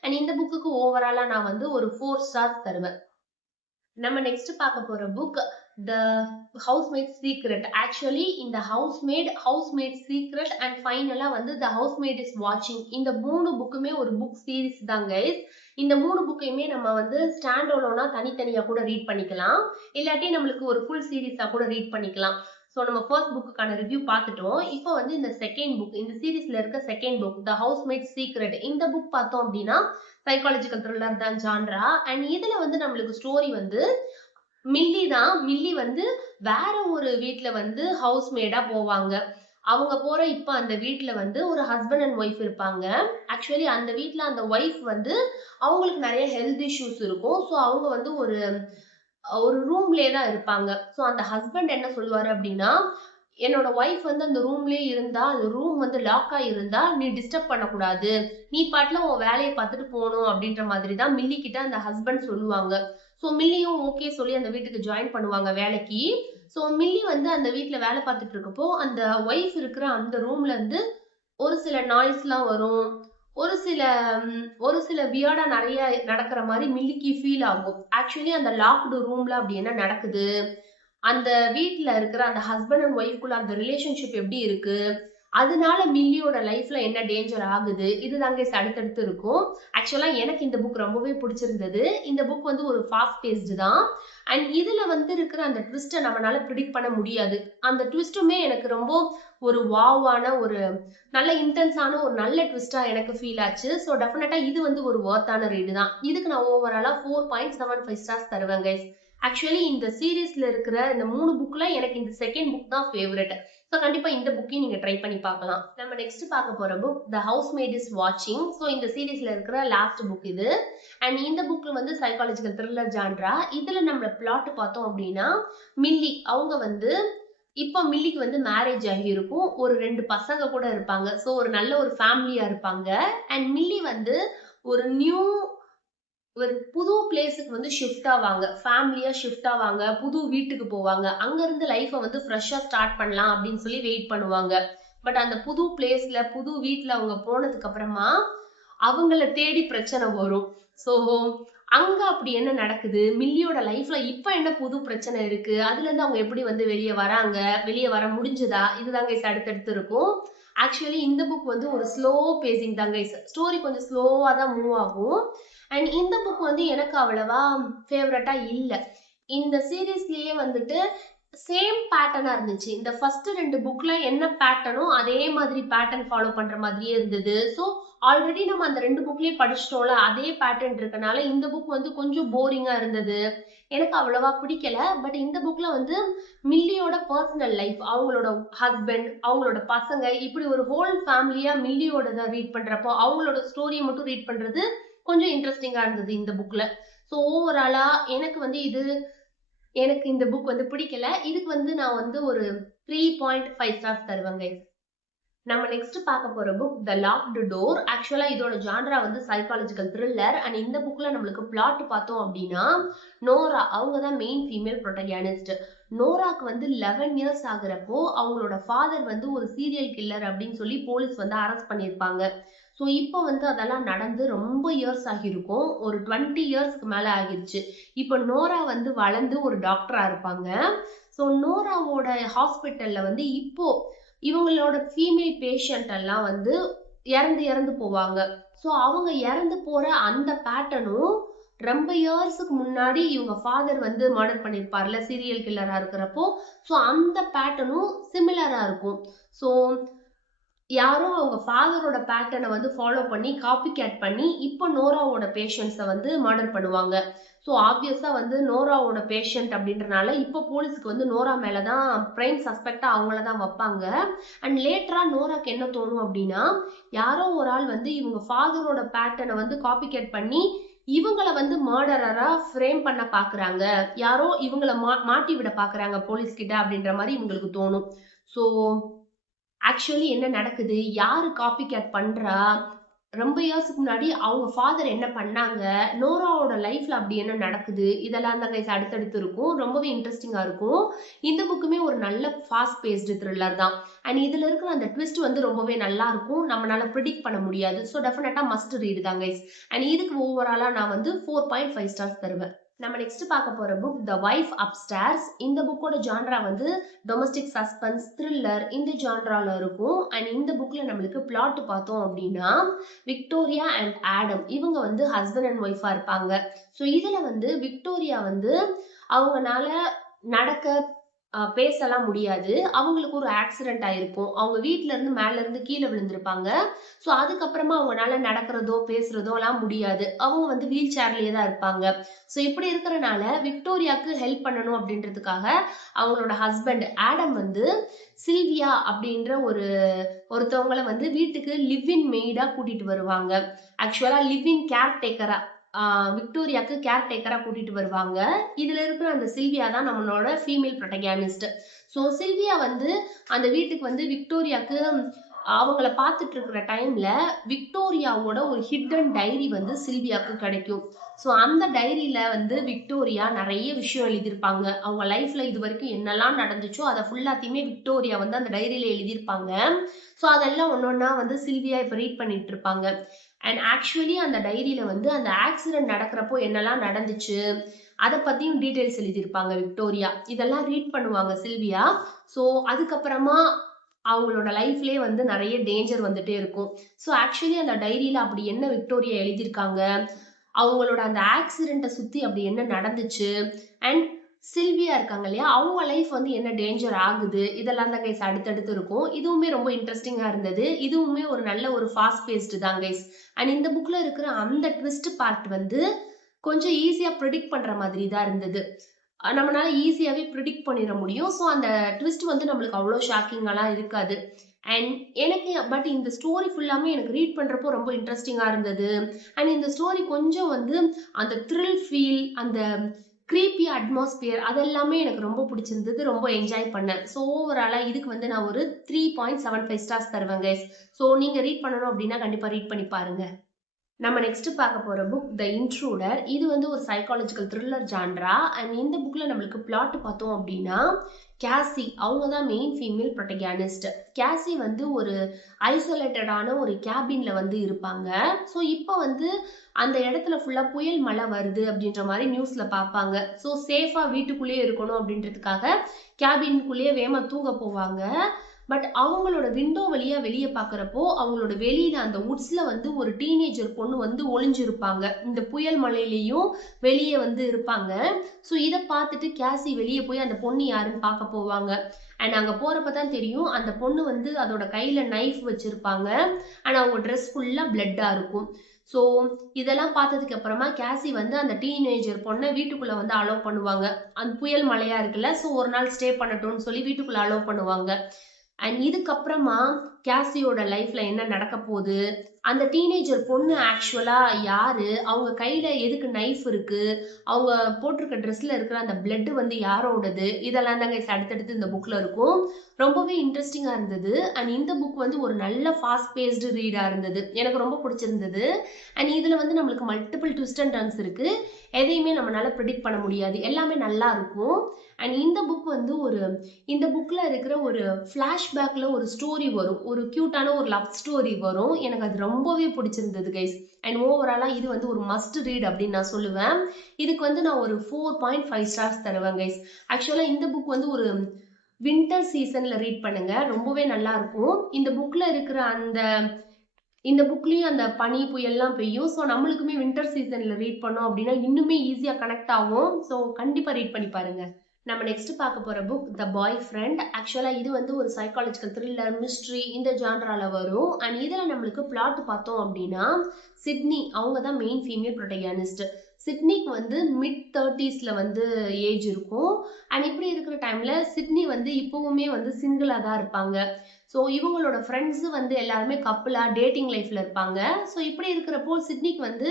அண்ட் இந்த புக்குக்கு ஓவராலா நான் வந்து ஒரு 4 ஸ்டார்ஸ் தருவேன். நம்ம நெக்ஸ்ட் பார்க்க போற book the housemate secret. Actually இந்த ஹவுஸ்மேட் சீக்ரெட் அண்ட் ஃபைனலா வந்து த ஹவுஸ்மேட் இஸ் வாட்சிங். இந்த 3 புக்குமே ஒரு புக் சீரிஸ் தான் கைஸ். இந்த 3 புக்கையுமே நம்ம வந்து ஸ்டாண்ட் அலோனா தனித்தனியா கூட ரீட் பண்ணிக்கலாம். இல்லாட்டி நம்மளுக்கு ஒரு ஃபுல் சீரிஸா கூட ரீட் பண்ணிக்கலாம். ஸோ நம்ம ஃபர்ஸ்ட் புக்குக்கான ரிவ்யூ பார்த்துட்டோம். இப்போ வந்து இந்த செகண்ட் புக், இந்த சீரீஸ்ல இருக்க second book the housemate secret. இந்த புக் பார்த்தோம் அப்படின்னா சைக்காலஜிக்கல் த்ரில்லர் தான் ஜான்ரா. அண்ட் இதுல வந்து நம்மளுக்கு ஸ்டோரி வந்து மில்லி வந்து வேற ஒரு வீட்ல வந்து ஹவுஸ்மேடா போவாங்க. அவங்க போற இப்ப அந்த வீட்ல வந்து ஒரு ஹஸ்பண்ட் அண்ட் ஒய்ஃப் இருப்பாங்க. ஆக்சுவலி அந்த வீட்ல அந்த ஒய்ஃப் வந்து அவங்களுக்கு நிறைய ஹெல்த் இஷ்யூஸ் இருக்கும். ஸோ அவங்க வந்து ஒரு ரூம்லயே தான் இருப்பாங்க. ஸோ அந்த ஹஸ்பண்ட் என்ன சொல்லுவாரு அப்படின்னா, என்னோட ஒய்ஃப் வந்து அந்த ரூம்லயே இருந்தா, அந்த ரூம் வந்து லாக்கா இருந்தா நீ டிஸ்டர்ப் பண்ணக்கூடாது, நீ பாட்டுல உன் வேலையை பார்த்துட்டு போகணும் அப்படின்ற மாதிரி தான் மில்லி கிட்ட அந்த ஹஸ்பண்ட் சொல்லுவாங்க. ஸோ மில்லியும் ஓகே சொல்லி அந்த வீட்டுக்கு ஜாயின் பண்ணுவாங்க வேலைக்கு. ஸோ மில்லி வந்து அந்த வீட்டுல வேலை பார்த்துட்டு இருக்கப்போ அந்த ஒய்ஃப் இருக்கிற அந்த ரூம்ல இருந்து ஒரு சில நாய்ஸ்லாம் வரும். ஒரு சில வியர்டா நிறைய நடக்கிற மாதிரி மில்லிக்கு ஃபீல் ஆகும். ஆக்சுவலி அந்த லாக்டு ரூம்ல அப்படி என்ன நடக்குது, அந்த வீட்ல இருக்கிற அந்த ஹஸ்பண்ட் அண்ட் ஒய்ஃப்குள்ள அந்த ரிலேஷன்ஷிப் எப்படி இருக்கு, அதனால மில்லியோட லைஃப்ல என்ன டேஞ்சர் ஆகுது, இதுதாங்க அடுத்தடுத்து இருக்கும். ஆக்சுவலா எனக்கு இந்த புக் ரொம்பவே பிடிச்சிருந்தது. இந்த புக் வந்து ஒரு ஃபாஸ்ட் பேஸ்டு தான். அண்ட் இதுல வந்து இருக்கிற அந்த ட்விஸ்ட்டை நம்மளால ப்ரிடிக்ட் பண்ண முடியாது. அந்த ட்விஸ்ட்டுமே எனக்கு ரொம்ப ஒரு வாவான ஒரு நல்ல இன்டென்ஸான ஒரு நல்ல ட்விஸ்டா எனக்கு ஃபீல் ஆச்சு. ஸோ டெஃபினட்டா இது வந்து ஒரு வொர்த்தான ரீடு தான். இதுக்கு நான் ஓவராலா 4.75 ஸ்டார்ஸ் தருவேன் கைஸ். ஆக்சுவலி இந்த சீரீஸ்ல இருக்கிற இந்த 3 புக்ல எனக்கு இந்த செகண்ட் புக் தான் ஃபேவரட். ஸோ கண்டிப்பா இந்த புக்கையும் நீங்க ட்ரை பண்ணி பார்க்கலாம். நம்ம நெக்ஸ்ட் பார்க்க போற புக் த ஹவுஸ்மேட் இஸ் வாட்சிங். ஸோ இந்த சீரீஸ்ல இருக்கிற லாஸ்ட் புக் இது. அண்ட் இந்த புக் வந்து சைக்காலஜிக்கல் த்ரில்லர் ஜான்ரா. இதுல நம்ம பிளாட் பார்த்தோம் அப்படின்னா, மில்லி அவங்க வந்து இப்போ மில்லிக்கு வந்து மேரேஜ் ஆகி இருக்கும். ஒரு 2 பசங்க கூட இருப்பாங்க. ஸோ ஒரு நல்ல ஒரு ஃபேமிலியா இருப்பாங்க. அண்ட் மில்லி வந்து ஒரு ஒரு புது பிளேஸுக்கு வந்து ஷிஃப்ட் ஆவாங்க. ஃபேமிலியா ஷிஃப்ட் ஆவாங்க. புது வீட்டுக்கு போவாங்க. அங்க இருந்து லைஃப வந்து ஃப்ரெஷ்ஷா ஸ்டார்ட் பண்ணலாம் அப்படின்னு சொல்லி வெயிட் பண்ணுவாங்க. பட் அந்த புது பிளேஸ்ல புது வீட்ல அவங்க போனதுக்கு அப்புறமா அவங்கள தேடி பிரச்சனை வரும். சோ அங்க அப்படி என்ன நடக்குது, மில்லியோட லைஃப்ல இப்ப என்ன புது பிரச்சனை இருக்கு, அதுல இருந்து அவங்க எப்படி வந்து வெளியே வராங்க, வெளியே வர முடிஞ்சதா, இதுதான் கைஸ் அடுத்தடுத்து இருக்கும். ஆக்சுவலி இந்த புக் வந்து ஒரு ஸ்லோ பேசிங் தான் கைஸ். ஸ்டோரி கொஞ்சம் ஸ்லோவா தான் மூவ் ஆகும். அண்ட் இந்த புக் வந்து எனக்கு அவ்வளவா ஃபேவரட்டா இல்ல. இந்த சீரீஸ்லயே வந்துட்டு சேம் பேட்டர்னா இருந்துச்சு. இந்த ஃபர்ஸ்ட் 2 புக்ல என்ன பேட்டர்னோ அதே மாதிரி பேட்டர்ன் ஃபாலோ பண்ற மாதிரியே இருந்தது. ஸோ ஆல்ரெடி நம்ம அந்த 2 புக்லயே படிச்சிட்டோம்ல, அதே பேட்டர்ன் இருக்கனால இந்த புக் வந்து கொஞ்சம் போரிங்கா இருந்தது. எனக்கு அவ்வளவா பிடிக்கல. பட் இந்த புக்ல வந்து மில்லியோட பர்சனல் லைஃப், அவங்களோட ஹஸ்பண்ட், அவங்களோட பசங்க, இப்படி ஒரு ஹோல் ஃபேமிலியா மில்லியோட ரீட் பண்றப்போ அவங்களோட ஸ்டோரியை மட்டும் ரீட் பண்றது கொஞ்சம் இன்ட்ரெஸ்டிங்கா இருந்தது இந்த புக்ல. ஸோ ஓவராலா எனக்கு வந்து எனக்கு இந்த புக் வந்து பிடிக்கல. இதுக்கு வந்து நான் வந்து ஒரு 3.5 ஸ்டார்ஸ் தருவேன் கைஸ். நம்ம நெக்ஸ்ட் பார்க்க போற புக் த லாக்டு டோர். ஆக்சுவலா இதோட ஜான்ரா வந்து சைக்காலஜிக்கல் த்ரில்லர். அண்ட் இந்த புக்ல நம்மளுக்கு பிளாட் பார்த்தோம் அப்படின்னா, நோரா அவங்க தான் மெயின் ஃபீமேல் ப்ரோட்டகனிஸ்ட். நோராக்கு வந்து 11 இயர்ஸ் ஆகுறப்போ அவங்களோட ஃபாதர் வந்து ஒரு சீரியல் கில்லர் அப்படின்னு சொல்லி போலீஸ் வந்து அரெஸ்ட் பண்ணியிருப்பாங்க. ஸோ இப்போ வந்து அதெல்லாம் நடந்து ரொம்ப இயர்ஸ் ஆகியிருக்கும். ஒரு 20 இயர்ஸ்க்கு மேல ஆகிருச்சு. இப்போ நோரா வந்து வளர்ந்து ஒரு டாக்டரா இருப்பாங்க. ஸோ நோராவோட ஹாஸ்பிட்டல்ல வந்து இப்போ இவங்களோட ஃபீமேல் பேஷண்ட் எல்லாம் வந்து இறந்து இறந்து போவாங்க. ஸோ அவங்க இறந்து போற அந்த பேட்டர்னும் ரொம்ப இயர்ஸுக்கு முன்னாடி இவங்க ஃபாதர் வந்து மர்டர் பண்ணிருப்பார்ல சீரியல் கில்லரா இருக்கிறப்போ, ஸோ அந்த பேட்டர்னும் சிமிலரா இருக்கும். ஸோ யாரோ அவங்க ஃபாதரோட பேட்டர்னை வந்து ஃபாலோ பண்ணி காப்பி கேட் பண்ணி இப்போ நோராவோட பேஷண்ட்ஸை வந்து மர்டர் பண்ணுவாங்க. ஸோ ஆப்வியஸா வந்து நோராவோட பேஷண்ட் அப்படின்றனால இப்போ போலீஸ்க்கு வந்து நோரா மேலதான் பிரைம் சஸ்பெக்டா அவங்கள தான் வைப்பாங்க. அண்ட் லேட்டரா நோராக்கு என்ன தோணும் அப்படின்னா, யாரோ ஒரு ஆள் வந்து இவங்க ஃபாதரோட பேட்டர்னை வந்து காப்பி கேட் பண்ணி இவங்கள வந்து மர்டரரா ஃப்ரேம் பண்ண பாக்குறாங்க, யாரோ இவங்கள மாட்டி விட பாக்குறாங்க போலீஸ் கிட்ட அப்படின்ற மாதிரி இவங்களுக்கு தோணும். ஸோ ஆக்சுவலி என்ன நடக்குது, யாரு காப்பி கேட் பண்றா, ரொம்ப இயர்ஸ்க்கு முன்னாடி அவங்க ஃபாதர் என்ன பண்ணாங்க, நோராவோட லைஃப்ல அப்படி என்ன நடக்குது, இதெல்லாம் தான் கைஸ் அடுத்தடுத்து இருக்கும். ரொம்பவே இன்ட்ரெஸ்டிங்கா இருக்கும். இந்த புக்குமே ஒரு நல்ல ஃபாஸ்ட் பேஸ்டு த்ரில்லர் தான். அண்ட் இதுல இருக்கிற அந்த ட்விஸ்ட் வந்து ரொம்பவே நல்லா இருக்கும். நம்மளால ப்ரிடிக்ட் பண்ண முடியாது. ஸோ டெஃபினட்டா மஸ்ட் ரீடு தான் கைஸ். அண்ட் இதுக்கு ஓவராலா நான் வந்து 4.5 ஸ்டார்ஸ் தருவேன். நம்ம நெக்ஸ்ட் பார்க்க போற புக் த வைஃப் அப்ஸ்டேர்ஸ். இந்த புக்கோட ஜான்ரா வந்து டொமஸ்டிக் சஸ்பென்ஸ் த்ரில்லர் இந்த ஜான்ரால இருக்கும். அண்ட் இந்த புக்ல நம்மளுக்கு பிளாட் பார்த்தோம் அப்படின்னா, விக்டோரியா அண்ட் ஆடம் இவங்க வந்து ஹஸ்பண்ட் அண்ட் ஒய்ஃபா இருப்பாங்க. ஸோ இதுல வந்து விக்டோரியா வந்து அவங்கனால நடக்க பேசலாம் முடியாது. அவங்களுக்கு ஒரு ஆக்சிடென்ட் ஆயிருக்கும். அவங்க வீட்ல இருந்து மேல இருந்து கீழே விழுந்திருப்பாங்க. ஸோ அதுக்கப்புறமா அவங்கனால நடக்கிறதோ பேசுறதோ எல்லாம் முடியாது. அவங்க வந்து வீல் சேர்லயே தான் இருப்பாங்க. ஸோ இப்படி இருக்கிறனால விக்டோரியாக்கு ஹெல்ப் பண்ணணும் அப்படின்றதுக்காக அவங்களோட ஹஸ்பண்ட் ஆடம் வந்து சில்வியா அப்படின்ற ஒருத்தவங்களை வந்து வீட்டுக்கு லிவ் இன் மெய்டா கூட்டிட்டு வருவாங்க. ஆக்சுவலா லிவ் இன் கேர் டேக்கரா விக்டோரியாக்கு கேர் டேக்கரா கூட்டிட்டு வருவாங்க. இதுல இருக்கிற அந்த சில்வியா தான் நம்மளோட ஃபீமேல் ப்ரோட்டகனிஸ்ட். ஸோ சில்வியா வந்து அந்த வீட்டுக்கு வந்து விக்டோரியாக்கு அவங்கள பார்த்துட்டு இருக்கிற டைம்ல விக்டோரியாவோட ஒரு ஹிடன் டைரி வந்து சில்வியாக்கு கிடைக்கும். ஸோ அந்த டைரியில வந்து விக்டோரியா நிறைய விஷயம் எழுதியிருப்பாங்க. அவங்க லைஃப்ல இது வரைக்கும் என்னெல்லாம் நடந்துச்சோ அதை ஃபுல்லாத்தையுமே விக்டோரியா வந்து அந்த டைரியில எழுதியிருப்பாங்க. ஸோ அதெல்லாம் ஒன்னொன்னா வந்து சில்வியா இப்ப ரீட் பண்ணிட்டு இருப்பாங்க. அண்ட் ஆக்சுவலி அந்த டைரியில வந்து அந்த ஆக்சிடென்ட் நடக்கிறப்போ என்னெல்லாம் நடந்துச்சு அதை பத்தியும் டீடைல்ஸ் எழுதியிருப்பாங்க விக்டோரியா. இதெல்லாம் ரீட் பண்ணுவாங்க சில்வியா. ஸோ அதுக்கப்புறமா அவங்களோட லைஃப்லயே வந்து நிறைய டேஞ்சர் வந்துட்டே இருக்கும். ஸோ ஆக்சுவலி அந்த டைரியில அப்படி என்ன விக்டோரியா எழுதியிருக்காங்க, அவங்களோட அந்த ஆக்சிடென்ட்டை சுத்தி அப்படி என்ன நடந்துச்சு, அண்ட் சில்வியா இருக்காங்க இல்லையா, அவங்க லைஃப் வந்து என்ன டேஞ்சர் ஆகுது, இதெல்லாம் தான் கைஸ் அடுத்தடுத்து இருக்கும். இதுவுமே ரொம்ப இன்ட்ரெஸ்டிங்கா இருந்தது. இதுவுமே ஒரு நல்ல ஒரு ஃபாஸ்ட் பேஸ்டு தான் கைஸ். அண்ட் இந்த புக்ல இருக்கிற அந்த ட்விஸ்ட் பார்ட் வந்து கொஞ்சம் ஈஸியா ப்ரிடிக்ட் பண்ற மாதிரி தான் இருந்தது. நம்மளால ஈஸியாவே ப்ரிடிக்ட் பண்ணிட முடியும். ஸோ அந்த ட்விஸ்ட் வந்து நம்மளுக்கு அவ்வளோ ஷாக்கிங்காலாம் இருக்காது. அண்ட் எனக்கு பட் இந்த ஸ்டோரி ஃபுல்லாமே எனக்கு ரீட் பண்றப்போ ரொம்ப இன்ட்ரெஸ்டிங்கா இருந்தது. அண்ட் இந்த ஸ்டோரி கொஞ்சம் வந்து அந்த த்ரில் ஃபீல், அந்த க்ரீப்பி அட்மாஸ்பியர் அதெல்லாமே எனக்கு ரொம்ப பிடிச்சிருந்தது. ரொம்ப என்ஜாய் பண்ணேன். ஸோ ஓவராலா இதுக்கு வந்து நான் ஒரு 3.75 ஸ்டார்ஸ் தருவேன் கைஸ். ஸோ நீங்க ரீட் பண்ணணும் அப்படின்னா கண்டிப்பா ரீட் பண்ணி பாருங்க. நம்ம நெக்ஸ்ட் பார்க்க போற புக் த இன்ட்ரூடர். இது வந்து ஒரு சைக்காலஜிக்கல் த்ரில்லர் ஜான்ரா. அண்ட் இந்த புக்ல நம்மளுக்கு பிளாட் பார்த்தோம் அப்படின்னா, கேசி அவங்க தான் மெயின் ஃபீமேல் ப்ரொட்டகானிஸ்ட். கேசி வந்து ஒரு ஐசோலேட்டடான ஒரு கேபின்ல வந்து இருப்பாங்க. ஸோ இப்போ வந்து அந்த இடத்துல ஃபுல்லா புயல் மழை வருது அப்படின்ற மாதிரி நியூஸ்ல பார்ப்பாங்க. ஸோ சேஃபா வீட்டுக்குள்ளேயே இருக்கணும் அப்படின்றதுக்காக கேபின்குள்ளேயே வேகமா தூங்க போவாங்க. பட் அவங்களோட விண்டோ வழியா வெளியே பாக்குறப்போ அவங்களோட வெளியில அந்த உட்ஸ்ல வந்து ஒரு டீனேஜர் பொண்ணு வந்து ஒளிஞ்சிருப்பாங்க. இந்த புயல் மழையிலையும் வெளியே வந்து இருப்பாங்க. ஸோ இதை பார்த்துட்டு கேசி வெளியே போய் அந்த பொண்ணு யாருன்னு பார்க்க போவாங்க. அண்ட் அங்க போறப்பதான் தெரியும் அந்த பொண்ணு வந்து அதோட கையில நைஃப் வச்சிருப்பாங்க. அண்ட் அவங்க ட்ரெஸ் ஃபுல்லா பிளட்டா இருக்கும். ஸோ இதெல்லாம் பார்த்ததுக்கு அப்புறமா கேசி வந்து அந்த டீனேஜர் பொண்ணை வீட்டுக்குள்ள வந்து அலோவ் பண்ணுவாங்க. அந்த புயல் மழையா இருக்குல்ல, ஸோ ஒரு நாள் ஸ்டே பண்ணட்டும்னு சொல்லி வீட்டுக்குள்ள அலோவ் பண்ணுவாங்க. அண்ட் இதுக்கப்புறமா கேசியோட லைஃப்ல என்ன நடக்க போகுது, அந்த டீனேஜர் பொண்ணு ஆக்சுவலா யாரு, அவங்க கையில எதுக்கு நைஃப் இருக்கு, அவங்க போட்டிருக்க ட்ரெஸ்ல இருக்கிற அந்த பிளட் வந்து யாரோடது, இதெல்லாம் தாங்க அடுத்தடுத்து இந்த புக்ல இருக்கும். ரொம்பவே இன்ட்ரெஸ்டிங்கா இருந்தது. அண்ட் இந்த புக் வந்து ஒரு நல்ல ஃபாஸ்ட் பேஸ்டு ரீடா இருந்தது. எனக்கு ரொம்ப பிடிச்சிருந்தது. அண்ட் இதுல வந்து நம்மளுக்கு மல்டிபிள் ட்விஸ்ட் அண்ட் டர்ன்ஸ் இருக்கு. எதையுமே நம்மளால ப்ரிடிக்ட் பண்ண முடியாது. எல்லாமே நல்லா இருக்கும். அண்ட் இந்த புக் வந்து இந்த புக்ல இருக்கிற ஒரு ஃபிளாஷ்பேக்ல ஒரு ஸ்டோரி வரும். ஒரு கியூட்டான ஒரு லவ் ஸ்டோரி வரும். எனக்கு அது ரொம்பவே பிடிச்சிருந்தது கைஸ். அண்ட் ஓவராலா இது வந்து ஒரு மஸ்ட் ரீட் அப்படின்னு நான் சொல்லுவேன். இதுக்கு வந்து நான் ஒரு 4.5 ஸ்டார்ஸ் தருவேன் கைஸ். ஆக்சுவலா இந்த புக் வந்து ஒரு வின்டர் சீசன்ல ரீட் பண்ணுங்க. ரொம்பவே நல்லா இருக்கும். இந்த புக்லயும் அந்த பனி புயல்லாம் பெய்யும். ஸோ நம்மளுக்குமே வின்டர் சீசன்ல ரீட் பண்ணோம் அப்படின்னா இன்னுமே ஈஸியா கனெக்ட் ஆகும். ஸோ கண்டிப்பா ரீட் பண்ணி பாருங்க. நம்ம நெக்ஸ்ட் பார்க்க போற புக் த பாய் ஃப்ரெண்ட். ஆக்சுவலா இது வந்து ஒரு சைக்காலஜிக்கல் த்ரில்லர் மிஸ்ட்ரி இந்த ஜான்ரால வரும். அண்ட் இதுல நம்மளுக்கு பிளாட் பார்த்தோம் அப்படின்னா, சிட்னி அவங்க தான் மெயின் ஃபீமேல் ப்ரொட்டகானிஸ்ட். சிட்னிக்கு வந்து மிட் 30sல வந்து ஏஜ் இருக்கும். அண்ட் இப்படி இருக்கிற டைம்ல சிட்னி வந்து இப்பவுமே வந்து சிங்கிளா தான் இருப்பாங்க. ஸோ இவங்களோட ஃப்ரெண்ட்ஸ் வந்து எல்லாருமே கப்புலா டேட்டிங் லைஃப்ல இருப்பாங்க. ஸோ இப்படி இருக்கிறப்போ சிட்னிக்கு வந்து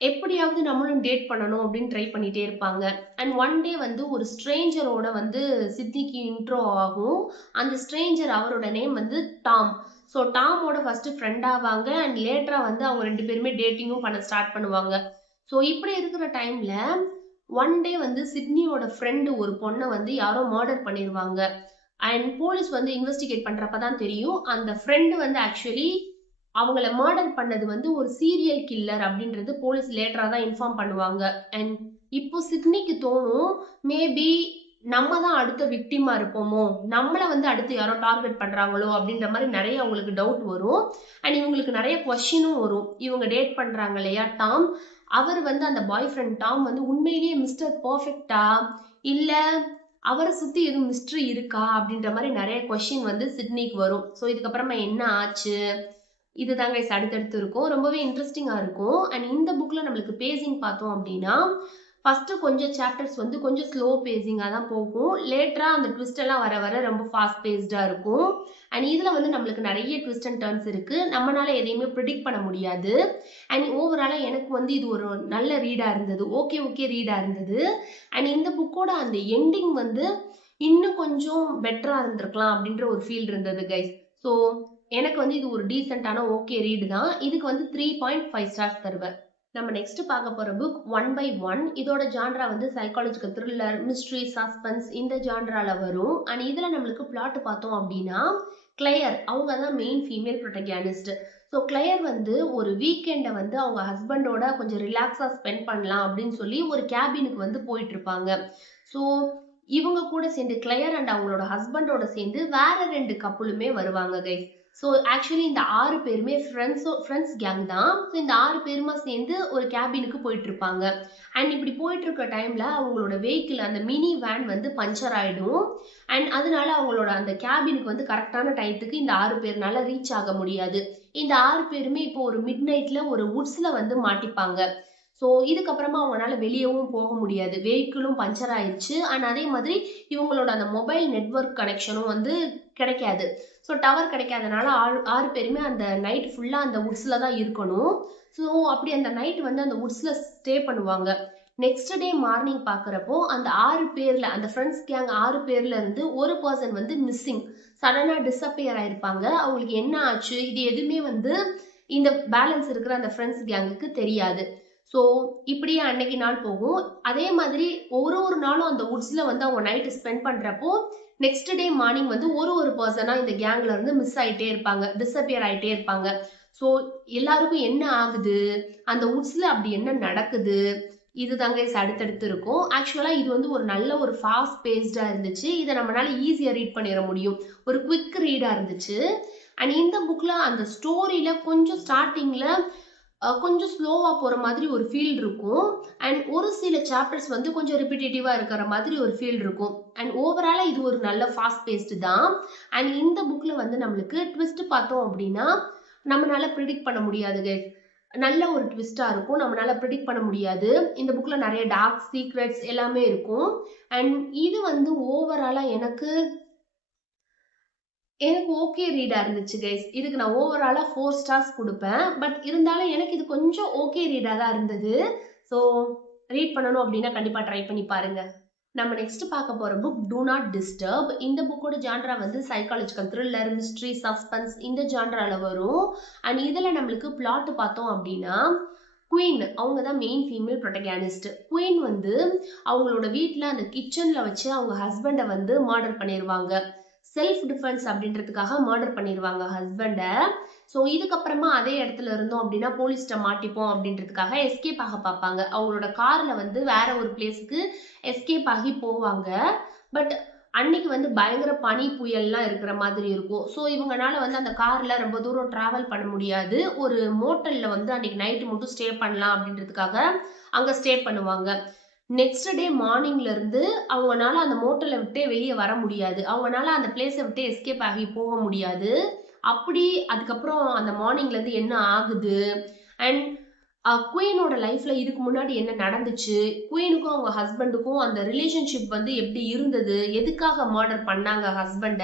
எப்படியாவது நம்மளும் டேட் பண்ணணும் அப்படின்னு ட்ரை பண்ணிட்டே இருப்பாங்க. அண்ட் ஒன் டே வந்து ஒரு ஸ்ட்ரேஞ்சரோட வந்து சிட்னிக்கு இன்ட்ரோ ஆகும். அந்த ஸ்ட்ரேஞ்சர் அவரோட நேம் வந்து டாம். ஸோ டாமோட ஃபர்ஸ்ட் ஃப்ரெண்ட் ஆவாங்க. அண்ட் லேட்டரா வந்து அவங்க 2 பேருமே டேட்டிங்கும் பண்ண ஸ்டார்ட் பண்ணுவாங்க. ஸோ இப்படி இருக்கிற டைம்ல ஒன் டே வந்து சிட்னியோட ஃப்ரெண்டு ஒரு பொண்ணை வந்து யாரோ மர்டர் பண்ணிடுவாங்க. அண்ட் போலீஸ் வந்து இன்வெஸ்டிகேட் பண்றப்பதான் தெரியும் அந்த ஃப்ரெண்டு வந்து ஆக்சுவலி அவங்கள மர்டர் பண்ணது வந்து ஒரு சீரியல் கில்லர் அப்படின்றது போலீஸ் லேட்டரா தான் இன்ஃபார்ம் பண்ணுவாங்க. அண்ட் இப்போ சிட்னிக்கு தோணும், மேபி நம்ம தான் அடுத்த விக்டிமா இருப்போமோ, நம்மள வந்து அடுத்து யாரோ டார்கெட் பண்றாங்களோ அப்படின்ற மாதிரி நிறைய அவங்களுக்கு டவுட் வரும். அண்ட் இவங்களுக்கு நிறைய கொஸ்டினும் வரும். இவங்க டேட் பண்றாங்க இல்லையா டாம், அவர் வந்து அந்த பாய் ஃப்ரெண்ட் டாம் வந்து உண்மையிலேயே மிஸ்டர் பர்ஃபெக்டா இல்ல அவரை சுத்தி எதுவும் மிஸ்ட்ரி இருக்கா அப்படின்ற மாதிரி நிறைய கொஸ்டின் வந்து சிட்னிக்கு வரும். ஸோ இதுக்கப்புறமா என்ன ஆச்சு, இதுதாங்க அடுத்தடுத்து இருக்கும். ரொம்பவே இன்ட்ரெஸ்டிங்கா இருக்கும். அண்ட் இந்த புக்ல நம்மளுக்கு பேசிங் பார்த்தோம் அப்படின்னா, ஃபர்ஸ்ட் கொஞ்சம் சாப்டர்ஸ் வந்து கொஞ்சம் ஸ்லோ பேசிங்கா தான் போகும். லேட்டரா அந்த ட்விஸ்ட் எல்லாம் வர வர ரொம்ப ஃபாஸ்ட் பேஸ்டா இருக்கும். அண்ட் இதுல வந்து நம்மளுக்கு நிறைய ட்விஸ்ட் அண்ட் டர்ன்ஸ் இருக்கு. நம்மளால எதையுமே ப்ரிடிக்ட் பண்ண முடியாது. அண்ட் ஓவராலா எனக்கு வந்து இது ஒரு நல்ல ரீடா இருந்தது. ஓகே ரீடா இருந்தது. அண்ட் இந்த புக்கோட அந்த எண்டிங் வந்து இன்னும் கொஞ்சம் பெட்டரா இருந்திருக்கலாம் அப்படின்ற ஒரு ஃபீல் இருந்தது கைஸ். ஸோ எனக்கு வந்து இது ஒரு டீசென்டான ஓகே ரீடு தான். இதுக்கு வந்து 3.5 ஸ்டார்ஸ் தருவேன். நம்ம நெக்ஸ்ட் பார்க்க போற புக் 1/1. இதோட ஜான்ரா வந்து சைக்காலஜிக்கல் த்ரில்லர் மிஸ்ட்ரி சஸ்பென்ஸ் இந்த ஜான்ரால வரும். அண்ட் இதுல நம்மளுக்கு பிளாட் பார்த்தோம் அப்படின்னா, கிளையர் அவங்க தான் main female protagonist. So clear வந்து ஒரு வீக்கெண்டை வந்து அவங்க ஹஸ்பண்டோட கொஞ்சம் ரிலாக்ஸா ஸ்பெண்ட் பண்ணலாம் அப்படின்னு சொல்லி ஒரு கேபினுக்கு வந்து போயிட்டு இருப்பாங்க. ஸோ இவங்க கூட சேர்ந்து கிளையர் அண்ட் அவங்களோட ஹஸ்பண்டோட சேர்ந்து வேற 2 கப்புளுமே வருவாங்க கைஸ். ஸோ ஆக்சுவலி இந்த 6 பேருமே ஃப்ரெண்ட்ஸ் கேங் தான். ஸோ இந்த 6 பேருமா சேர்ந்து ஒரு கேபினுக்கு போயிட்டு இருப்பாங்க. அண்ட் இப்படி போயிட்டு இருக்க டைம்ல அவங்களோட வெஹிக்கிள் அந்த மினி வேன் வந்து பஞ்சர் ஆயிடும். அண்ட் அதனால அவங்களோட அந்த கேபினுக்கு வந்து கரெக்டான டயத்துக்கு இந்த 6 பேர்னால ரீச் ஆக முடியாது. இந்த 6 பேருமே இப்போ ஒரு மிட் நைட்ல ஒரு வுட்ஸ்ல வந்து மாட்டிப்பாங்க. ஸோ இதுக்கப்புறமா அவங்களால வெளியவும் போக முடியாது. வெஹிக்கிளும் பஞ்சர் ஆயிடுச்சு. அண்ட் அதே மாதிரி இவங்களோட அந்த மொபைல் நெட்வொர்க் கனெக்ஷனும் வந்து கிடைக்காது. ஸோ டவர் கிடைக்காதனால 6 பேருமே அந்த நைட் ஃபுல்லா அந்த வுட்ஸ்ல தான் இருக்கணும். ஸோ அப்படி அந்த நைட் வந்து அந்த வுட்ஸ்ல ஸ்டே பண்ணுவாங்க. நெக்ஸ்ட் டே மார்னிங் பாக்குறப்போ அந்த 6 பேர்ல அந்த ஃப்ரெண்ட்ஸ் கேங் 6 பேர்ல இருந்து ஒரு பர்சன் வந்து மிஸ்ஸிங், சடனா டிஸப்பியர் ஆயிருப்பாங்க. அவங்களுக்கு என்ன ஆச்சு இது எதுவுமே வந்து இந்த பேலன்ஸ் இருக்கிற அந்த ஃப்ரெண்ட்ஸ் கேங்குக்கு தெரியாது. ஸோ இப்படியே அன்னைக்கு நாள் போகும். அதே மாதிரி ஒரு நாளும் அந்த வுட்ஸ்ல வந்து அவங்க நைட் ஸ்பெண்ட் பண்றப்போ நெக்ஸ்ட் டே மார்னிங் வந்து ஒரு பர்சனா இந்த கேங்ல இருந்து மிஸ் ஆயிட்டே இருப்பாங்க, டிஸப்பியர் ஆயிட்டே இருப்பாங்க. ஸோ எல்லாருக்கும் என்ன ஆகுது, அந்த வுட்ஸ்ல அப்படி என்ன நடக்குது, இது தாங்க அடுத்தடுத்து இருக்கும். ஆக்சுவலா இது வந்து ஒரு நல்ல ஒரு ஃபாஸ்ட் பேஸ்டா இருந்துச்சு. இதை நம்மளால ஈஸியா ரீட் பண்ணிட முடியும். ஒரு குவிக் ரீடா இருந்துச்சு. அண்ட் இந்த புக்ல அந்த ஸ்டோரியில கொஞ்சம் ஸ்டார்டிங்ல கொஞ்சம் ஸ்லோவா போற மாதிரி ஒரு ஃபீல் இருக்கும். அண்ட் ஒரு சில சாப்டர்ஸ் வந்து கொஞ்சம் ரிப்பிட்டேட்டிவா இருக்கிற மாதிரி ஒரு ஃபீல் இருக்கும். அண்ட் ஓவராலா இது ஒரு நல்ல ஃபாஸ்ட் பேஸ்ட் தான். அண்ட் இந்த புக்ல வந்து நம்மளுக்கு ட்விஸ்ட் பார்த்தோம் அப்படின்னா நம்மளால ப்ரிடிக்ட் பண்ண முடியாது. நல்ல ஒரு ட்விஸ்டா இருக்கும். நம்மளால ப்ரிடிக்ட் பண்ண முடியாது. இந்த புக்ல நிறைய டார்க் சீக்ரெட்ஸ் எல்லாமே இருக்கும். அண்ட் இது வந்து ஓவராலா எனக்கு ஓகே ரீடா இருந்துச்சு கைஸ். இதுக்கு நான் ஓவராலா 4 ஸ்டார்ஸ் கொடுப்பேன். பட் இருந்தாலும் எனக்கு இது கொஞ்சம் ஓகே ரீடா தான் இருந்தது. ஸோ ரீட் பண்ணணும் அப்படின்னா கண்டிப்பா ட்ரை பண்ணி பாருங்க. நம்ம நெக்ஸ்ட் பார்க்க போற புக் டூ நாட் டிஸ்டர்ப். இந்த புக்கோட ஜான்ரா வந்து சைக்காலஜிக்கல் த்ரில்லர், மிஸ்ட்ரி, சஸ்பென்ஸ் இந்த ஜான்ரால வரும். அண்ட் இதுல நம்மளுக்கு பிளாட் பார்த்தோம் அப்படின்னா குயின் அவங்க தான் மெயின் ஃபீமேல் ப்ரொட்டகானிஸ்ட். குயின் வந்து அவங்களோட வீட்டுல அந்த கிச்சன்ல வச்சு அவங்க ஹஸ்பண்டை வந்து மர்டர் பண்ணிடுவாங்க. செல்ஃப் டிஃபென்ஸ் அப்படின்றதுக்காக மர்டர் பண்ணிடுவாங்க ஹஸ்பண்ட. ஸோ இதுக்கப்புறமா அதே இடத்துல இருந்தோம் அப்படின்னா போலீஸ்ட மாட்டிப்போம் அப்படின்றதுக்காக எஸ்கேப் ஆக பார்ப்பாங்க. அவங்களோட கார்ல வந்து வேற ஒரு பிளேஸுக்கு எஸ்கேப் ஆகி போவாங்க. பட் அன்னைக்கு வந்து பயங்கர பனி புயல்லாம் இருக்கிற மாதிரி இருக்கும். ஸோ இவங்கனால வந்து அந்த கார்ல ரொம்ப தூரம் டிராவல் பண்ண முடியாது. ஒரு மோட்டல்ல வந்து அன்னைக்கு நைட்டு மட்டும் ஸ்டே பண்ணலாம் அப்படின்றதுக்காக அங்க ஸ்டே பண்ணுவாங்க. நெக்ஸ்ட் டே மார்னிங்ல இருந்து அவங்கனால அந்த மோட்டலை விட்டே வெளியே வர முடியாது. அவங்கனால அந்த பிளேஸை விட்டு எஸ்கேப் ஆகி போக முடியாது. அப்படி அதுக்கப்புறம் அந்த மார்னிங்ல இருந்து என்ன ஆகுது அண்ட் குயினோட லைஃப்ல இதுக்கு முன்னாடி என்ன நடந்துச்சு, குயினுக்கும் அவங்க ஹஸ்பண்டுக்கும் அந்த ரிலேஷன்ஷிப் வந்து எப்படி இருந்தது, எதுக்காக மர்டர் பண்ணாங்க ஹஸ்பண்ட,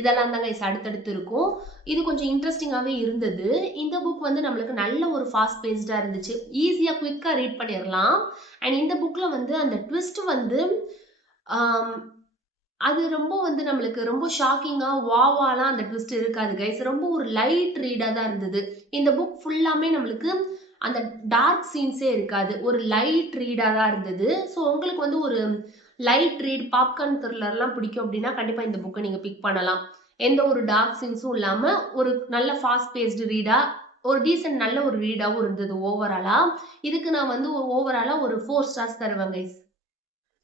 இதெல்லாம் தாங்க அடுத்தடுத்து இருக்கும். இது கொஞ்சம் இன்ட்ரெஸ்டிங்காவே இருந்தது. இந்த புக் வந்து நம்மளுக்கு நல்ல ஒரு ஃபாஸ்ட் பேஸ்டா இருந்துச்சு. ஈஸியா குவிக்கா ரீட் பண்ணிடலாம். அண்ட் இந்த புக்ல வந்து அந்த ட்விஸ்ட் வந்து அது ரொம்ப வந்து நம்மளுக்கு ரொம்ப ஷாக்கிங்கா வாவாலாம் அந்த ட்விஸ்ட் இருக்காது கைஸ். ரொம்ப ஒரு லைட் ரீடா தான் இருந்தது. இந்த புக் ஃபுல்லாமே நம்மளுக்கு அந்த டார்க் சீன்ஸே இருக்காது. ஒரு லைட் ரீடா தான் இருந்தது. ஸோ உங்களுக்கு வந்து ஒரு லைட் ரீட் பாப்கார்ன் த்ரில்லர்லாம் பிடிக்கும் அப்படின்னா கண்டிப்பா இந்த புக்கை நீங்க பிக் பண்ணலாம். எந்த ஒரு டார்க் சீன்ஸும் இல்லாம ஒரு நல்ல ஃபாஸ்ட் பேஸ்டு ரீடா ஒரு டீசென்ட் நல்ல ஒரு ரீடாவும் இருந்தது ஓவராலா. இதுக்கு நான் வந்து ஓவராலா ஒரு 4 ஸ்டார்ஸ் தருவேன் கைஸ்.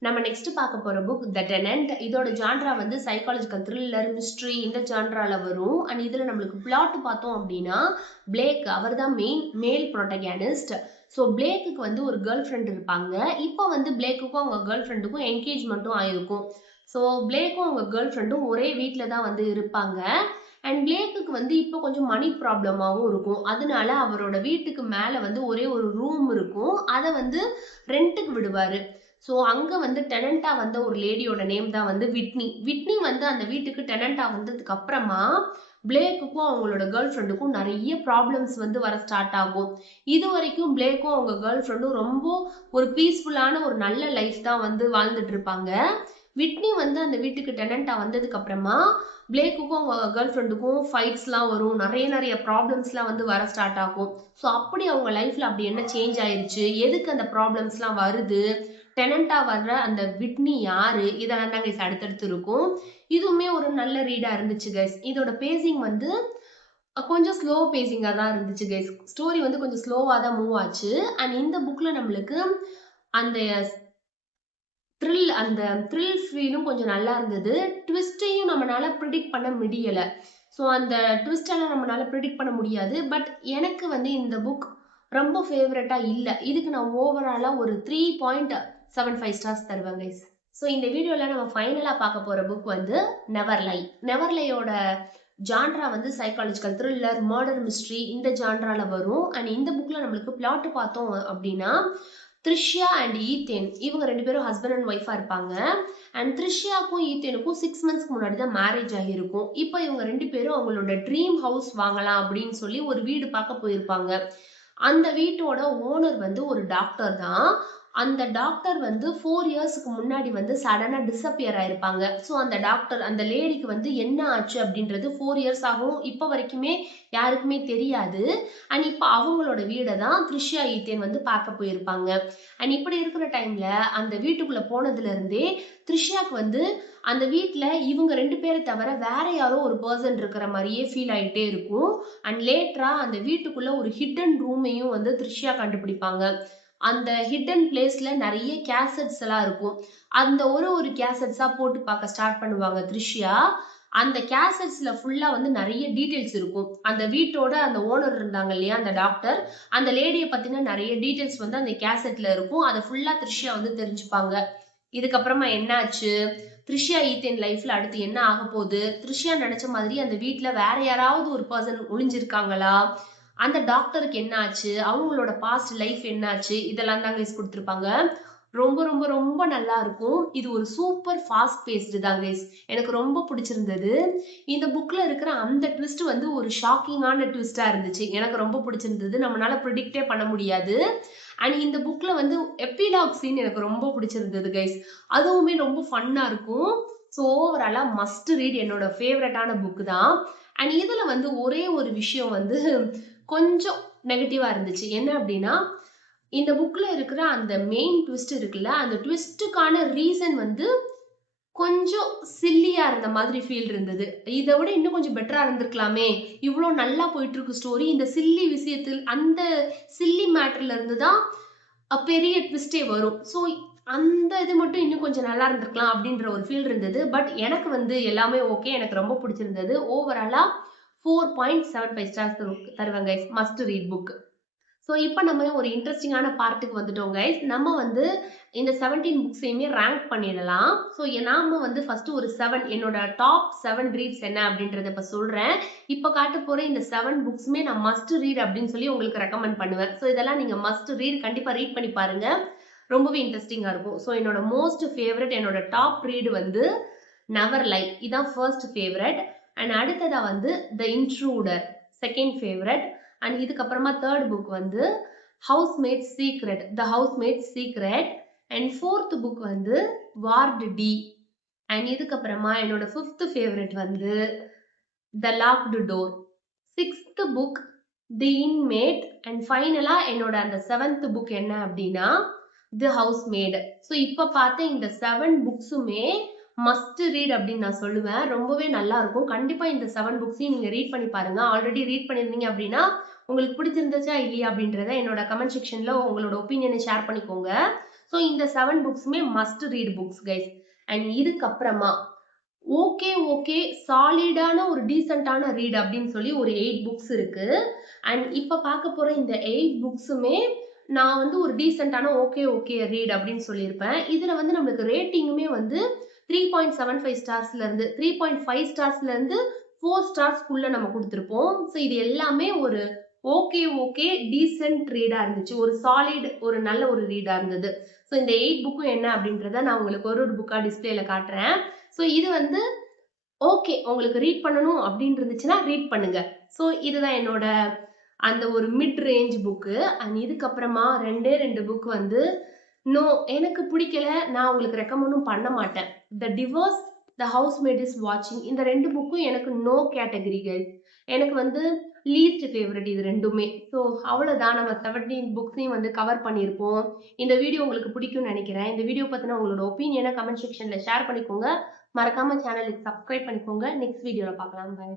நம்ம நெக்ஸ்ட் பார்க்க போற புக் த டெனன்ட். இதோட ஜான்ரா வந்து சைக்காலஜிக்கல் த்ரில்லர், மிஸ்ட்ரி இந்த ஜான்ரால வரும். அண்ட் இதுல நம்மளுக்கு பிளாட் பார்த்தோம் அப்படின்னா பிளேக் அவர் தான் மேல் ப்ரோட்டகானிஸ்ட். ஸோ பிளேக்குக்கு வந்து ஒரு கேர்ள் ஃப்ரெண்ட் இருப்பாங்க. இப்போ வந்து பிளேக்குக்கும் அவங்க கேர்ள் ஃப்ரெண்டுக்கும் என்கேஜ்மெண்ட்டும் ஆயிருக்கும். ஸோ பிளேக்கும் அவங்க கேர்ள் ஃப்ரெண்டும் ஒரே வீட்டில் தான் வந்து இருப்பாங்க. அண்ட் பிளேக்குக்கு வந்து இப்போ கொஞ்சம் மணி ப்ராப்ளமாகவும் இருக்கும். அதனால அவரோட வீட்டுக்கு மேலே வந்து ஒரே ஒரு ரூம் இருக்கும். அதை வந்து ரெண்ட்டுக்கு விடுவாரு. ஸோ அங்க வந்து டெனண்டா வந்த ஒரு லேடியோட நேம் தான் வந்து விட்னி வந்து அந்த வீட்டுக்கு டெனண்டா வந்ததுக்கு அப்புறமா பிளேக்குக்கும் அவங்களோட கேர்ள் ஃப்ரெண்டுக்கும் நிறைய ப்ராப்ளம்ஸ் வந்து வர ஸ்டார்ட் ஆகும். இது வரைக்கும் பிளேக்கும் அவங்க கேர்ள் ஃப்ரெண்டும் ரொம்ப ஒரு பீஸ்ஃபுல்லான ஒரு நல்ல லைஃப் தான் வந்து வாழ்ந்துட்டு இருப்பாங்க. விட்னி வந்து அந்த வீட்டுக்கு டெனண்டா வந்ததுக்கு அப்புறமா பிளேக்குக்கும் அவங்க கேர்ள் ஃப்ரெண்டுக்கும் ஃபைட்ஸ்லாம் வரும். நிறைய ப்ராப்ளம்ஸ்லாம் வந்து வர ஸ்டார்ட் ஆகும். ஸோ அப்படி அவங்க லைஃப்ல அப்படி என்ன சேஞ்ச் ஆயிருச்சு, எதுக்கு அந்த ப்ராப்ளம்ஸ்லாம் வருது, டெனண்டா வர்ற அந்த விட்னி யாரு, இதெல்லாம் தான் கைஸ் அடுத்தடுத்து இருக்கும். இதுவுமே ஒரு நல்ல ரீடா இருந்துச்சு கைஸ். இதோட பேசிங் வந்து கொஞ்சம் ஸ்லோ பேசிங்கா தான் இருந்துச்சு கைஸ். ஸ்டோரி வந்து கொஞ்சம் ஸ்லோவா தான் மூவ் ஆச்சு. அண்ட் இந்த புக்ல நம்மளுக்கு அந்த த்ரில் ஃபீலும் கொஞ்சம் நல்லா இருந்தது. ட்விஸ்டையும் நம்மளால ப்ரிடிக்ட் பண்ண முடியல. ஸோ அந்த ட்விஸ்ட் எல்லாம் நம்மளால ப்ரிடிக்ட் பண்ண முடியாது. பட் எனக்கு வந்து இந்த புக் ரொம்ப ஃபேவரட்டா இல்ல. இதுக்கு நான் ஓவராலா ஒரு 3.75 ஸ்டார்ஸ் தருவேன் கைஸ். ஸோ இந்த வீடியோல நம்ம ஃபைனலா பார்க்க போற புக் வந்து நெவர்லை. நெவர்லையோட ஜான்ரா வந்து சைக்காலஜிக்கல் த்ரில்லர், மர்டர் மிஸ்ட்ரி இந்த ஜான்ரால வரும். அண்ட் இந்த புக்ல நம்மளுக்கு பிளாட் பார்த்தோம் அப்படின்னா, த்ரிஷ்யா அண்ட் ஈத்தேன் இவங்க 2 பேரும் ஹஸ்பண்ட் அண்ட் ஒய்ஃபா இருப்பாங்க. அண்ட் த்ரிஷ்யாக்கும் ஈத்தேனுக்கும் 6 மந்த்ஸ்க்கு முன்னாடி தான் மேரேஜ் ஆகியிருக்கும். இப்போ இவங்க 2 பேரும் அவங்களோட ட்ரீம் ஹவுஸ் வாங்கலாம் அப்படின்னு சொல்லி ஒரு வீடு பார்க்க போயிருப்பாங்க. அந்த வீட்டோட ஓனர் வந்து ஒரு டாக்டர் தான். அந்த டாக்டர் வந்து 4 இயர்ஸ்க்கு முன்னாடி வந்து சடனா டிஸப்பியர் ஆயிருப்பாங்க. ஸோ அந்த டாக்டர் அந்த லேடிக்கு வந்து என்ன ஆச்சு அப்படின்றது 4 இயர்ஸ் ஆகும். இப்போ வரைக்குமே யாருக்குமே தெரியாது. அண்ட் இப்போ அவங்களோட வீடை தான் த்ரிஷ்யா ஈத்தேன் வந்து பார்க்க போயிருப்பாங்க. அண்ட் இப்படி இருக்கிற டைம்ல அந்த வீட்டுக்குள்ள போனதுல இருந்தே த்ரிஷ்யாக்கு வந்து அந்த வீட்டுல இவங்க 2 பேரை தவிர வேற யாரோ ஒரு பர்சன் இருக்கிற மாதிரியே ஃபீல் ஆயிட்டே இருக்கும். அண்ட் லேட்டரா அந்த வீட்டுக்குள்ள ஒரு ஹிடன் ரூமையும் வந்து த்ரிஷ்யா கண்டுபிடிப்பாங்க. அந்த ஹிடன் பிளேஸ்ல நிறைய கேசட்ஸ் எல்லாம் இருக்கும். அந்த ஒரு கேசட்ஸா போட்டு பார்க்க ஸ்டார்ட் பண்ணுவாங்க த்ரிஷ்யா. அந்த கேசட்ஸ்ல ஃபுல்லா வந்து நிறைய டீடைல்ஸ் இருக்கும். அந்த வீட்டோட அந்த ஓனர் இருந்தாங்க இல்லையா அந்த டாக்டர், அந்த லேடியை பத்தின நிறைய டீடைல்ஸ் வந்து அந்த கேசட்ல இருக்கும். அதை ஃபுல்லா த்ரிஷ்யா வந்து தெரிஞ்சுப்பாங்க. இதுக்கப்புறமா என்ன ஆச்சு, த்ரிஷ்யா ஈத்தேன் லைஃப்ல அடுத்து என்ன ஆக போகுது, த்ரிஷ்யா நினைச்ச மாதிரி அந்த வீட்டுல வேற யாராவது ஒரு பர்சன் ஒளிஞ்சிருக்காங்களா, அந்த டாக்டருக்கு என்ன ஆச்சு, அவங்களோட பாஸ்ட் லைஃப் என்ன ஆச்சு, இதெல்லாம் தான் கைஸ் கொடுத்துருப்பாங்க. ரொம்ப ரொம்ப ரொம்ப நல்லா இருக்கும். இது ஒரு சூப்பர் ஃபாஸ்ட் பேஸ்டு தான் கைஸ். எனக்கு ரொம்ப பிடிச்சிருந்தது. இந்த புக்ல இருக்கிற அந்த ட்விஸ்ட் வந்து ஒரு ஷாக்கிங்கான ட்விஸ்டா இருந்துச்சு. எனக்கு ரொம்ப பிடிச்சிருந்தது. நம்மளால ப்ரிடிக்டே பண்ண முடியாது. அண்ட் இந்த புக்ல வந்து எபிலாக் சீன் எனக்கு ரொம்ப பிடிச்சிருந்தது கைஸ். அதுவுமே ரொம்ப ஃபன்னா இருக்கும். ஸோ ஓவராலா மஸ்ட் ரீட், என்னோட ஃபேவரட்டான புக் தான். அண்ட் இதுல வந்து ஒரே ஒரு விஷயம் வந்து கொஞ்சம் நெகட்டிவா இருந்துச்சு. என்ன அப்படின்னா, இந்த புக்ல இருக்கிற அந்த மெயின் ட்விஸ்ட் இருக்குல்ல, அந்த ட்விஸ்டுக்கான ரீசன் வந்து கொஞ்சம் சில்லியா இருந்த மாதிரி ஃபீல் இருந்தது. இதை விட இன்னும் கொஞ்சம் பெட்டரா இருந்திருக்கலாமே, இவ்வளோ நல்லா போயிட்டு இருக்கு ஸ்டோரி, இந்த சில்லி விஷயத்தில் அந்த சில்லி மேட்டர்ல இருந்து தான் பெரிய ட்விஸ்டே வரும். ஸோ அந்த இது மட்டும் இன்னும் கொஞ்சம் நல்லா இருந்திருக்கலாம் அப்படின்ற ஒரு ஃபீல் இருந்தது. பட் எனக்கு வந்து எல்லாமே ஓகே, எனக்கு ரொம்ப பிடிச்சிருந்தது. ஓவராலா 4.75 ஸ்டார்ஸ் தருவேன் guys. Must read book. So இப்போ நம்ம ஒரு இன்ட்ரெஸ்டிங்கான பார்ட்டுக்கு வந்துட்டோம் கைஸ். நம்ம வந்து இந்த 17 புக்ஸையுமே ரேங்க் பண்ணிடலாம். ஸோ நாம வந்து ஃபர்ஸ்ட் ஒரு 7, என்னோட டாப் 7 ரீட்ஸ் என்ன அப்படின்றத இப்போ சொல்றேன். இப்போ காட்ட போற இந்த 7 புக்ஸுமே நான் மஸ்ட் ரீட் அப்படின்னு சொல்லி உங்களுக்கு ரெக்கமெண்ட் பண்ணுவேன். ஸோ இதெல்லாம் நீங்க மஸ்ட் ரீட், கண்டிப்பா ரீட் பண்ணி பாருங்க. ரொம்பவே இன்ட்ரெஸ்டிங்கா இருக்கும். ஸோ என்னோட மோஸ்ட் ஃபேவரட், என்னோட டாப் ரீடு வந்து நெவர்லை. இதான் ஃபர்ஸ்ட் ஃபேவரட். அண்ட் அடுத்ததா வந்து the intruder second favourite. And இதுக்கப்புறமா தேர்ட் புக் வந்து housemates secret, the housemates secret. And fourth book வந்து வார்டு டி. அண்ட் இதுக்கப்புறமா என்னோட ஃபிஃப்த் ஃபேவரட் வந்து the locked door. Sixth book the inmate. And ஃபைனலா என்னோட அந்த 7th புக் என்ன அப்படின்னா தி ஹவுஸ்மேட். ஸோ இப்போ பார்த்த இந்த 7 புக்ஸுமே மஸ்ட் ரீட் அப்படின்னு நான் சொல்லுவேன். ரொம்பவே நல்லா இருக்கும். கண்டிப்பா இந்த 7 புக்ஸையும் நீங்க ரீட் பண்ணி பாருங்க. ஆல்ரெடி ரீட் பண்ணிருந்தீங்க அப்படின்னா உங்களுக்கு பிடிச்சிருந்துச்சா இல்லையா அப்படின்றத என்னோட கமெண்ட் செக்ஷன்ல உங்களோட ஒப்பீனியனை ஷேர் பண்ணிக்கோங்க. ஸோ இந்த 7 புக்ஸுமே must read books guys. And இதுக்கப்புறமா ஓகே சாலிடான ஒரு டீசென்டான ரீட் அப்படின்னு சொல்லி ஒரு 8 புக்ஸ் இருக்கு. அண்ட் இப்ப பார்க்க போற இந்த 8 புக்ஸுமே நான் வந்து ஒரு டீசென்டான ஓகே ரீட் அப்படின்னு சொல்லியிருப்பேன். இதுல வந்து நம்மளுக்கு ரேட்டிங்குமே வந்து 3.75 ஸ்டார்ஸ்ல இருந்து 3.5 ஸ்டார்ஸ்ல இருந்து 4 ஸ்டார்ஸ்க்குள்ள நம்ம கொடுத்துருப்போம். ஸோ இது எல்லாமே ஒரு ஓகே டீசென்ட் ரீடா இருந்துச்சு. ஒரு சாலிட், ஒரு நல்ல ஒரு ரீடா இருந்தது. ஸோ இந்த 8 புக்கும் என்ன அப்படின்றத நான் உங்களுக்கு ஒரு புக்கா டிஸ்பிளேல காட்டுறேன். ஸோ இது வந்து ஓகே, உங்களுக்கு ரீட் பண்ணணும் அப்படின்னு இருந்துச்சுன்னா ரீட் பண்ணுங்க. ஸோ இதுதான் என்னோட அந்த ஒரு மிட் ரேஞ்ச் புக்கு. அண்ட் இதுக்கப்புறமா 2 புக் வந்து நோ, எனக்கு பிடிக்கல, நான் உங்களுக்கு ரெக்கமெண்டும் பண்ண மாட்டேன். த டிவோர்ஸ், த ஹவுஸ்மேட் இஸ் வாட்சிங். இந்த 2 புக்கும் எனக்கு நோ கேட்டகரி கைஸ். எனக்கு வந்து லீஸ்ட் ஃபேவரட் இது ரெண்டுமே. ஸோ அவ்வளோதான், நம்ம 17 புக்ஸையும் வந்து கவர் பண்ணியிருப்போம். இந்த வீடியோ உங்களுக்கு பிடிக்கும்னு நினைக்கிறேன். இந்த வீடியோ பற்றின உங்களோட ஒப்பீனியனை கமெண்ட் செக்ஷன்ல ஷேர் பண்ணிக்கோங்க. மறக்காம சேனலுக்கு சப்ஸ்கிரைப் பண்ணிக்கோங்க. நெக்ஸ்ட் வீடியோல பார்க்கலாம். பை.